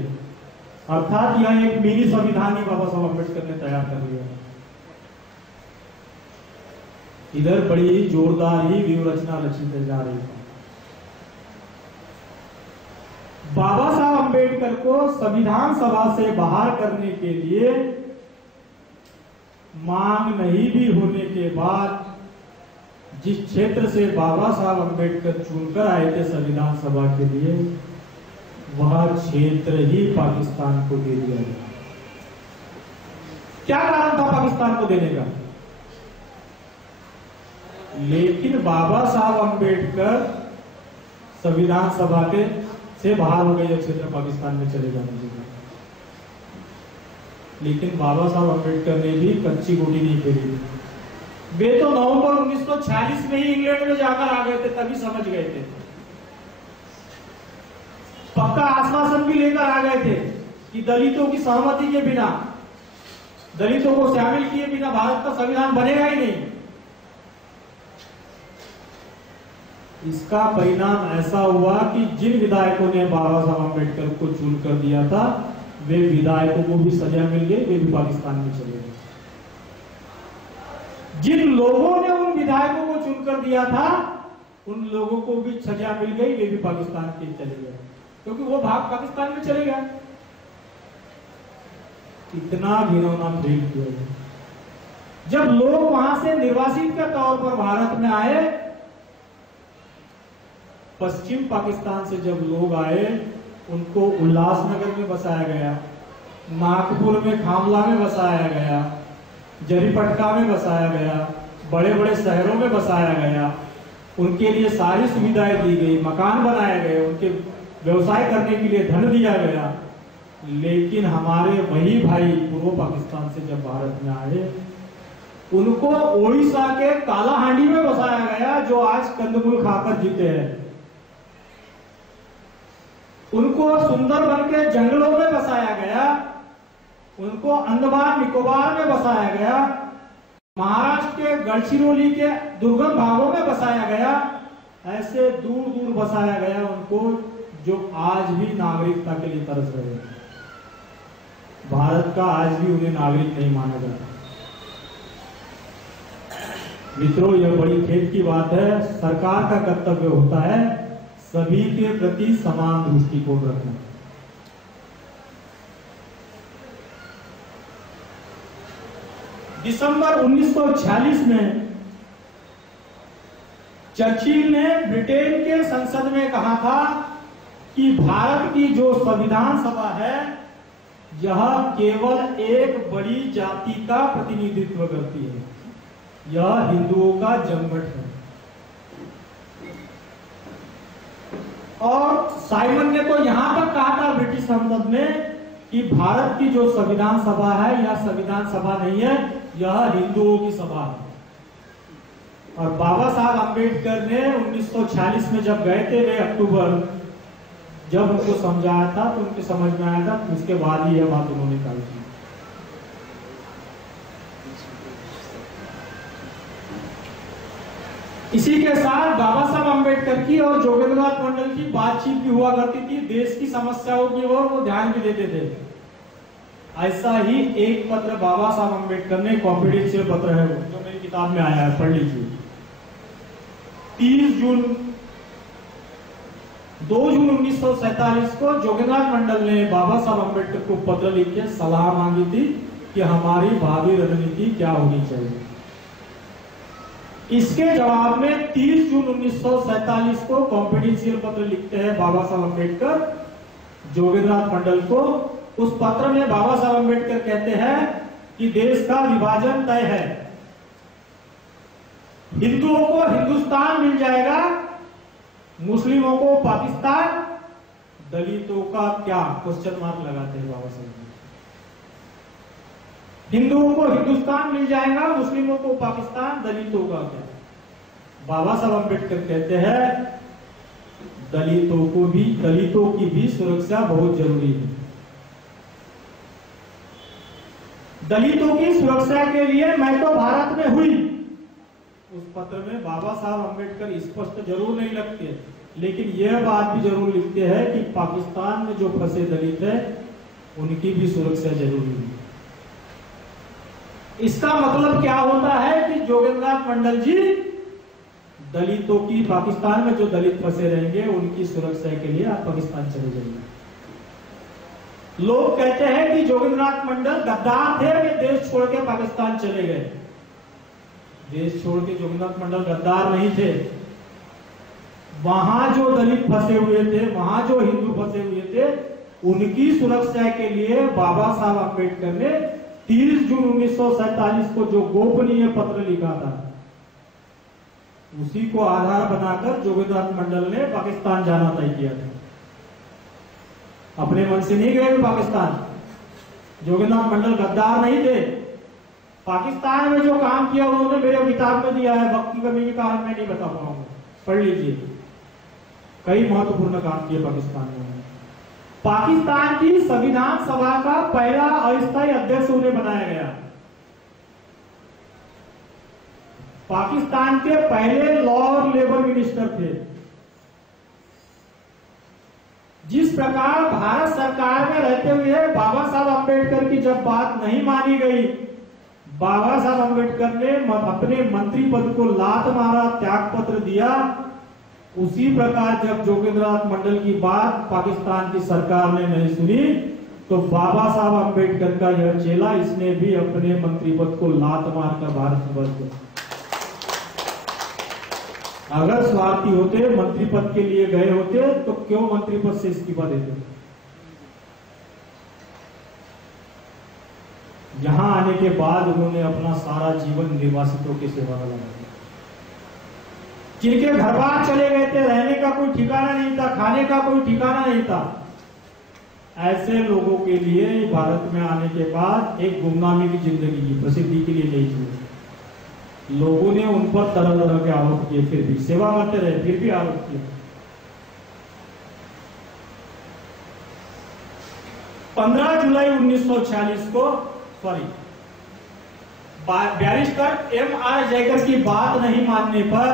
अर्थात यह एक मिनी संविधान ही बाबा साहब अम्बेडकर ने तैयार कर लिया। इधर बड़ी ही जोरदार ही व्यूहरचना रचित जा रही है। बाबा साहब अम्बेडकर को संविधान सभा से बाहर करने के लिए मांग नहीं भी होने के बाद जिस क्षेत्र से बाबा साहब अम्बेडकर चुनकर आए थे संविधान सभा के लिए, वह क्षेत्र ही पाकिस्तान को दे दिया गया। क्या कारण था पाकिस्तान को देने का? लेकिन बाबा साहब अम्बेडकर संविधान सभा के से बाहर हो गए, यह क्षेत्र पाकिस्तान में चले जाने के बाद। लेकिन बाबा साहब अम्बेडकर ने भी कच्ची गोटी नहीं फेरी। वे तो नवंबर 1946 में ही इंग्लैंड में जाकर आ गए थे, तभी समझ गए थे, पक्का आश्वासन भी लेकर आ गए थे कि दलितों की सहमति के बिना, दलितों को शामिल किए बिना भारत का संविधान बनेगा ही नहीं। इसका परिणाम ऐसा हुआ कि जिन विधायकों ने बाबा साहब अम्बेडकर को चुन कर दिया था वे विधायकों को भी सजा मिल गई, वे भी पाकिस्तान में चले गए। जिन लोगों ने उन विधायकों को चुनकर दिया था उन लोगों को भी सजा मिल गई, वे भी पाकिस्तान के चले गए, क्योंकि वो भाग पाकिस्तान में चले गए। इतना घिनौना फेल किया गया। जब लोग वहां से निर्वासित के तौर पर भारत में आए, पश्चिम पाकिस्तान से जब लोग आए उनको उल्लासनगर में बसाया गया, नागपुर में खामला में बसाया गया, जरीपटका में बसाया गया, बड़े बड़े शहरों में बसाया गया। उनके लिए सारी सुविधाएं दी गई, मकान बनाए गए, उनके व्यवसाय करने के लिए धन दिया गया। लेकिन हमारे वही भाई पूर्व पाकिस्तान से जब भारत में आए, उनको ओडिशा के कालाहांडी में बसाया गया, जो आज कंदमूल खाकर जीते हैं। उनको सुंदरबन के जंगलों में बसाया गया, उनको अंडमान निकोबार में बसाया गया, महाराष्ट्र के गढ़चिरौली के दुर्गम भागों में बसाया गया। ऐसे दूर दूर बसाया गया उनको, जो आज भी नागरिकता के लिए तरस रहे हैं। भारत का आज भी उन्हें नागरिक नहीं माना जाता। मित्रों, यह बड़ी खेद की बात है। सरकार का कर्तव्य होता है सभी के प्रति समान दृष्टिकोण रखना। दिसंबर 1946 में चर्चिल ने ब्रिटेन के संसद में कहा था कि भारत की जो संविधान सभा है यह केवल एक बड़ी जाति का प्रतिनिधित्व करती है, यह हिंदुओं का जमघट है। और साइमन ने तो यहां तक कहा था ब्रिटिश संसद में कि भारत की जो संविधान सभा है यह संविधान सभा नहीं है, यह हिंदुओं की सभा है। और बाबा साहब आम्बेडकर ने 1946 में जब गए थे, वे अक्टूबर, जब उनको समझाया था तो उनके समझ में आया था, उसके बाद ही यह बात उन्होंने कही। इसी के साथ बाबा साहब आम्बेडकर की और जोगेंद्रनाथ मंडल की बातचीत भी हुआ करती थी, देश की समस्याओं की ओर वो ध्यान भी देते थे। ऐसा ही एक पत्र बाबा साहब आम्बेडकर ने, कॉन्फिडेंशियल पत्र है वो, जो मेरी किताब में आया है, पढ़ लीजिए। 2 जून 1947 को जोगेंद्रनाथ मंडल ने बाबा साहब आम्बेडकर को पत्र लिख के सलाह मांगी थी कि हमारी भावी रणनीति क्या होनी चाहिए। इसके जवाब में 30 जून 1947 को कॉन्फिडेंशियल पत्र लिखते हैं बाबा साहब आम्बेडकर जोगेंद्रनाथ मंडल को। उस पत्र में बाबा साहब आम्बेडकर कहते हैं कि देश का विभाजन तय है, हिंदुओं को हिंदुस्तान मिल जाएगा, मुस्लिमों को पाकिस्तान, दलितों का क्या, क्वेश्चन मार्क लगाते हैं बाबा साहब। हिंदुओं को हिंदुस्तान मिल जाएगा, मुस्लिमों को पाकिस्तान, दलितों का क्या। बाबा साहब आम्बेडकर कहते हैं दलितों की भी सुरक्षा बहुत जरूरी है। दलितों की सुरक्षा के लिए मैं तो भारत में हुई, उस पत्र में बाबा साहब आम्बेडकर स्पष्ट जरूर नहीं लिखते, लेकिन यह बात भी जरूर लिखते हैं कि पाकिस्तान में जो फंसे दलित है उनकी भी सुरक्षा जरूरी है। इसका मतलब क्या होता है कि जोगेंद्रनाथ मंडल जी दलितों की, पाकिस्तान में जो दलित फंसे रहेंगे उनकी सुरक्षा के लिए आप पाकिस्तान चले जाइए। लोग कहते हैं कि जोगेंद्रनाथ मंडल गद्दार थे, वे देश छोड़ के पाकिस्तान चले गए। देश छोड़ के जोगेंद्रनाथ मंडल गद्दार नहीं थे। वहां जो दलित फंसे हुए थे, वहां जो हिंदू फंसे हुए थे, उनकी सुरक्षा के लिए बाबा साहब आम्बेडकर ने 30 जून 1947 को जो गोपनीय पत्र लिखा था, उसी को आधार बनाकर जोगेंद्रनाथ मंडल ने पाकिस्तान जाना तय किया था। अपने मन से नहीं गए पाकिस्तान। जोगेंद्रनाथ मंडल गद्दार नहीं थे। पाकिस्तान में जो काम किया उन्होंने मेरे किताब में दिया है, वक्त की कमी के कारण मैं नहीं बता पाऊंगा, पढ़ लीजिए। कई महत्वपूर्ण काम किए पाकिस्तान में। पाकिस्तान की संविधान सभा का पहला अस्थायी अध्यक्ष उन्हें बनाया गया। पाकिस्तान के पहले लॉ और लेबर मिनिस्टर थे। जिस प्रकार भारत सरकार में रहते हुए बाबा साहब अम्बेडकर की जब बात नहीं मानी गई, बाबा साहब अम्बेडकर ने अपने मंत्री पद को लात मारा, त्याग पत्र दिया, उसी प्रकार जब जोगेंद्रनाथ मंडल की बात पाकिस्तान की सरकार ने नहीं सुनी, तो बाबा साहब अम्बेडकर का यह चेला, इसने भी अपने मंत्री पद को लात मारकर भारत वर्ष। अगर स्वार्थी होते, मंत्री पद के लिए गए होते, तो क्यों मंत्री पद से इस्तीफा देते? यहां आने के बाद उन्होंने अपना सारा जीवन निर्वासितों की सेवा में लगा दिया। जिनके घर बार चले गए थे, रहने का कोई ठिकाना नहीं था, खाने का कोई ठिकाना नहीं था, ऐसे लोगों के लिए भारत में आने के बाद एक गुमनामी की जिंदगी की, प्रसिद्धि के लिए नहीं जी। लोगों ने उन पर तरह तरह के आरोप किए, फिर भी सेवा करते रहे, फिर भी आरोप किए। 15 जुलाई 1946 को बैरिस्टर M.R. जयकर की बात नहीं मानने पर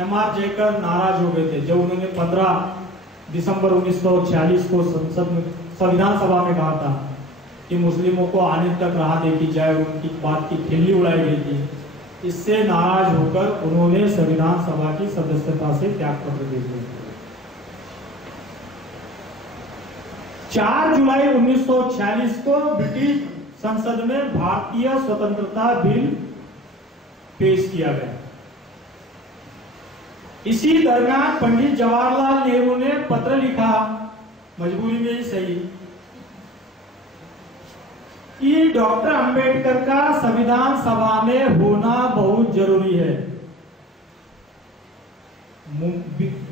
M.R. जयकर नाराज हो गए थे, जब उन्होंने 15 दिसंबर 1946 को संविधान सभा में कहा था कि मुस्लिमों को आने तक राह देखी जाए, उनकी बात की खिल्ली उड़ाई गई थी। इससे नाराज होकर उन्होंने संविधान सभा की सदस्यता से त्याग पत्र दे दिया। 4 जुलाई 1946 को ब्रिटिश संसद में भारतीय स्वतंत्रता बिल पेश किया गया। इसी दरमियान पंडित जवाहरलाल नेहरू ने पत्र लिखा, मजबूरी में ही सही, कि डॉक्टर अंबेडकर का संविधान सभा में होना बहुत जरूरी है।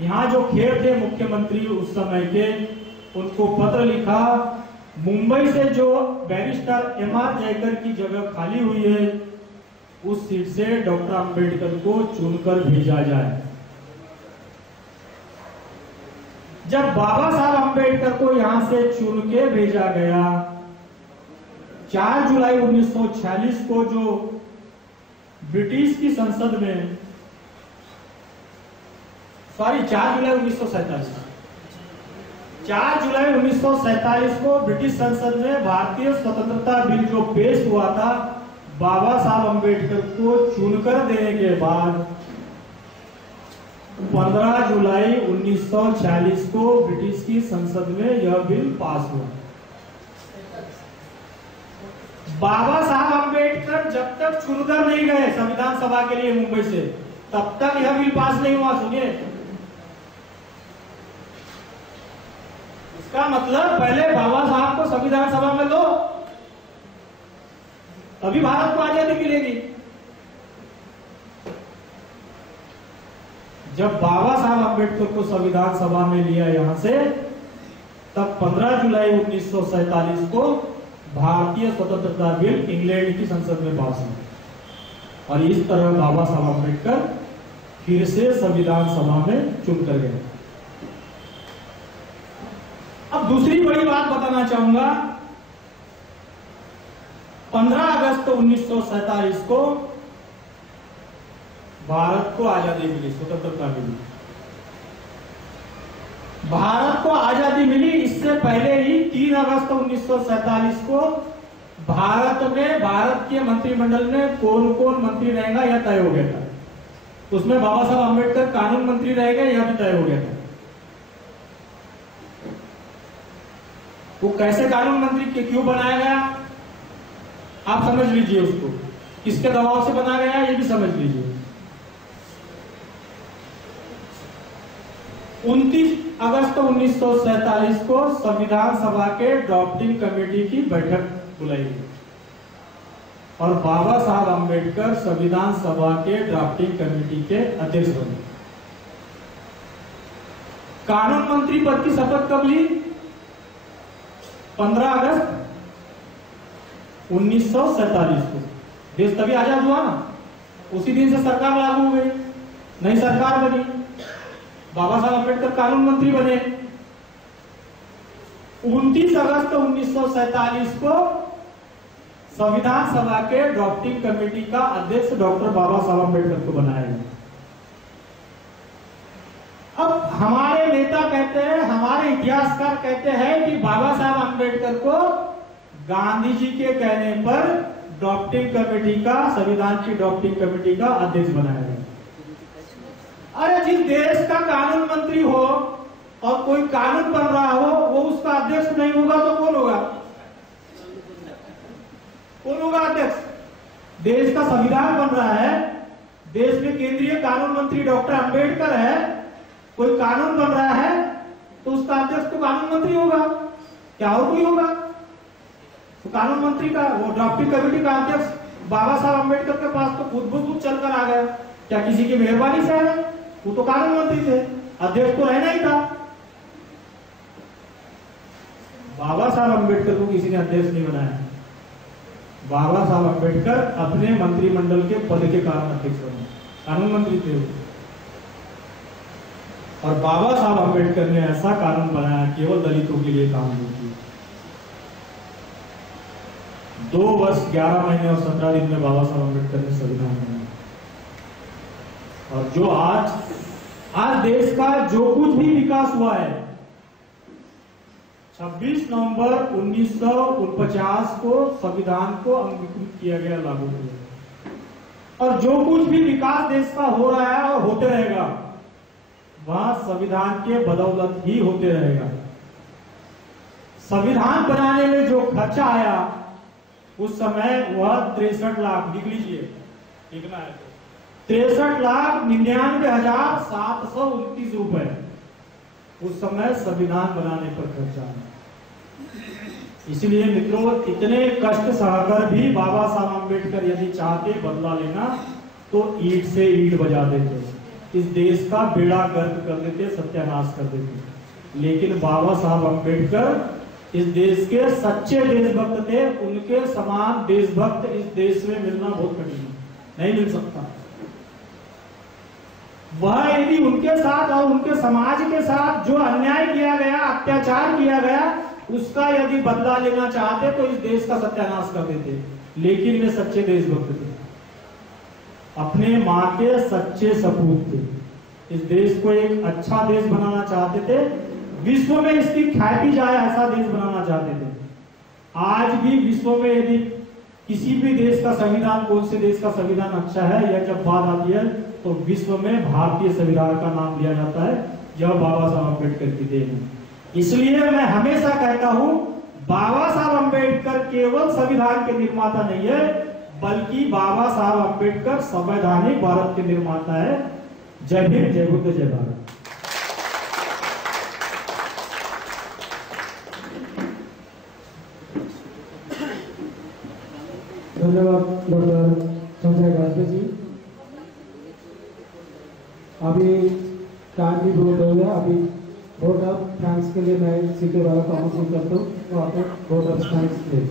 यहां जो खेर थे मुख्यमंत्री उस समय के, उनको पत्र लिखा, मुंबई से जो बैरिस्टर M.R. जयकर की जगह खाली हुई है, उस सीट से डॉक्टर अंबेडकर को चुनकर भेजा जाए। जब बाबा साहब अंबेडकर को यहां से चुन के भेजा गया, 4 जुलाई 1946 को जो ब्रिटिश की संसद में, 4 जुलाई 1947, 4 जुलाई 1947 को ब्रिटिश संसद में भारतीय स्वतंत्रता बिल जो पेश हुआ था, बाबा साहब अंबेडकर को चुनकर देने के बाद 15 जुलाई 1946 को ब्रिटिश की संसद में यह बिल पास हुआ। बाबा साहब अंबेडकर जब तक चुनकर नहीं गए संविधान सभा के लिए मुंबई से, तब तक यह बिल पास नहीं हुआ। सुनिए, इसका मतलब पहले बाबा साहब को संविधान सभा में लो, तभी भारत को आजादी मिलेगी। जब बाबा साहब अंबेडकर को संविधान सभा में लिया यहां से, तब 15 जुलाई 1947 को भारतीय स्वतंत्रता बिल इंग्लैंड की संसद में पास हुआ और इस तरह बाबा साहब अंबेडकर फिर से संविधान सभा में चुनकर गए। अब दूसरी बड़ी बात बताना चाहूंगा, 15 अगस्त 1947 को भारत को आजादी मिली, स्वतंत्रता मिली। भारत को आजादी मिली, इससे पहले ही 3 अगस्त 1947 को भारत में, भारत के मंत्रिमंडल में कौन कौन मंत्री रहेगा यह तय हो गया था। उसमें बाबा साहब अंबेडकर कानून मंत्री रह गए, यह भी तय हो गया था। वो कैसे कानून मंत्री क्यों बनाया गया आप समझ लीजिए, उसको किसके दबाव से बनाया गया ये भी समझ लीजिए। 29 अगस्त 1947 को संविधान सभा के ड्राफ्टिंग कमेटी की बैठक बुलाई गई और बाबा साहब अंबेडकर संविधान सभा के ड्राफ्टिंग कमेटी के अध्यक्ष बने। कानून मंत्री पद की शपथ कब ली? 15 अगस्त 1947 को। देश तभी आजाद हुआ ना, उसी दिन से सरकार लागू हो गई, नई सरकार बनी, बाबा साहब अंबेडकर कानून मंत्री बने। 29 अगस्त 1947 को संविधान सभा के ड्राफ्टिंग कमेटी का अध्यक्ष डॉक्टर बाबा साहब अंबेडकर को बनाया गया। अब हमारे नेता कहते हैं, हमारे हमारे इतिहासकार कहते हैं कि बाबा साहब अम्बेडकर को गांधी जी के कहने पर ड्राफ्टिंग कमेटी का, संविधान की ड्राफ्टिंग कमेटी का अध्यक्ष बनाया गया। अरे जिस देश का कानून मंत्री हो और कोई कानून बन रहा हो, वो उसका अध्यक्ष नहीं होगा तो कौन होगा? कौन होगा अध्यक्ष? देश का संविधान बन रहा है, देश में केंद्रीय कानून मंत्री डॉक्टर अंबेडकर है, कोई कानून बन रहा है तो उसका अध्यक्ष तो कानून मंत्री होगा, क्या और कोई होगा? तो कानून मंत्री का, वो ड्राफ्टिंग कमेटी का अध्यक्ष बाबा साहब अम्बेडकर के पास तो खुद ब खुद चलकर आ गया। क्या किसी की मेहरबानी से आया? वो तो कानून मंत्री थे, अध्यक्ष तो रहना ही था। बाबा साहब अम्बेडकर को किसी ने अध्यक्ष नहीं बनाया। बाबा साहब अम्बेडकर अपने मंत्रिमंडल के पद के कारण अध्यक्ष बने, कानून मंत्री थे। और बाबा साहब अम्बेडकर ने ऐसा कानून बनाया केवल दलितों के लिए काम नहीं किया। 2 वर्ष 11 महीने और 17 दिन में बाबा साहब अम्बेडकर ने संविधान बनाया। और जो आज देश का जो कुछ भी विकास हुआ है, 26 नवंबर 1949 को संविधान को अंगीकृत किया गया, लागू किया गया। और जो कुछ भी विकास देश का हो रहा है और होते रहेगा, वह संविधान के बदौलत ही होते रहेगा। संविधान बनाने में जो खर्चा आया उस समय वह 63 लाख, लिख लीजिए, लिखना है 63,99,729 रुपए उस समय संविधान बनाने पर खर्चा आया। इसलिए मित्रों, इतने कष्ट सहकर भी बाबा साहब अम्बेडकर यदि चाहते बदला लेना तो ईंट से ईंट बजा देते, इस देश का बेड़ा गर्क कर देते, सत्यानाश कर देते। लेकिन बाबा साहब अम्बेडकर इस देश के सच्चे देशभक्त थे। उनके समान देशभक्त इस देश में मिलना बहुत कठिन है, नहीं मिल सकता। वह यदि उनके साथ और उनके समाज के साथ जो अन्याय किया गया, अत्याचार किया गया, उसका यदि बदला लेना चाहते तो इस देश का सत्यानाश कर देते। लेकिन वे सच्चे देशभक्त थे, अपने मां के सच्चे सपूत थे। इस देश को एक अच्छा देश बनाना चाहते थे, विश्व में इसकी ख्याति जाए ऐसा देश बनाना चाहते थे। आज भी विश्व में यदि किसी भी देश का संविधान, कौन से देश का संविधान अच्छा है, यह जब बात आती है तो विश्व में भारतीय संविधान का नाम लिया जाता है, जब बाबा साहब अम्बेडकर की देन है। इसलिए मैं हमेशा कहता हूं, बाबा साहब अम्बेडकर केवल संविधान के निर्माता नहीं है, बल्कि बाबा साहब अम्बेडकर संवैधानिक भारत के निर्माता है। जय हिंद, जय बुद्ध, जय भारत। धन्यवाद डॉक्टर संजय गाजवे जी। अभी टाइम भी बहुत हो गया। अभी वोट ऑफ थैंक्स के लिए मैं सीटे वाला को आमंत्रित करता हूँ, वहाँ पे वोट ऑफ थैंक्स प्लीज।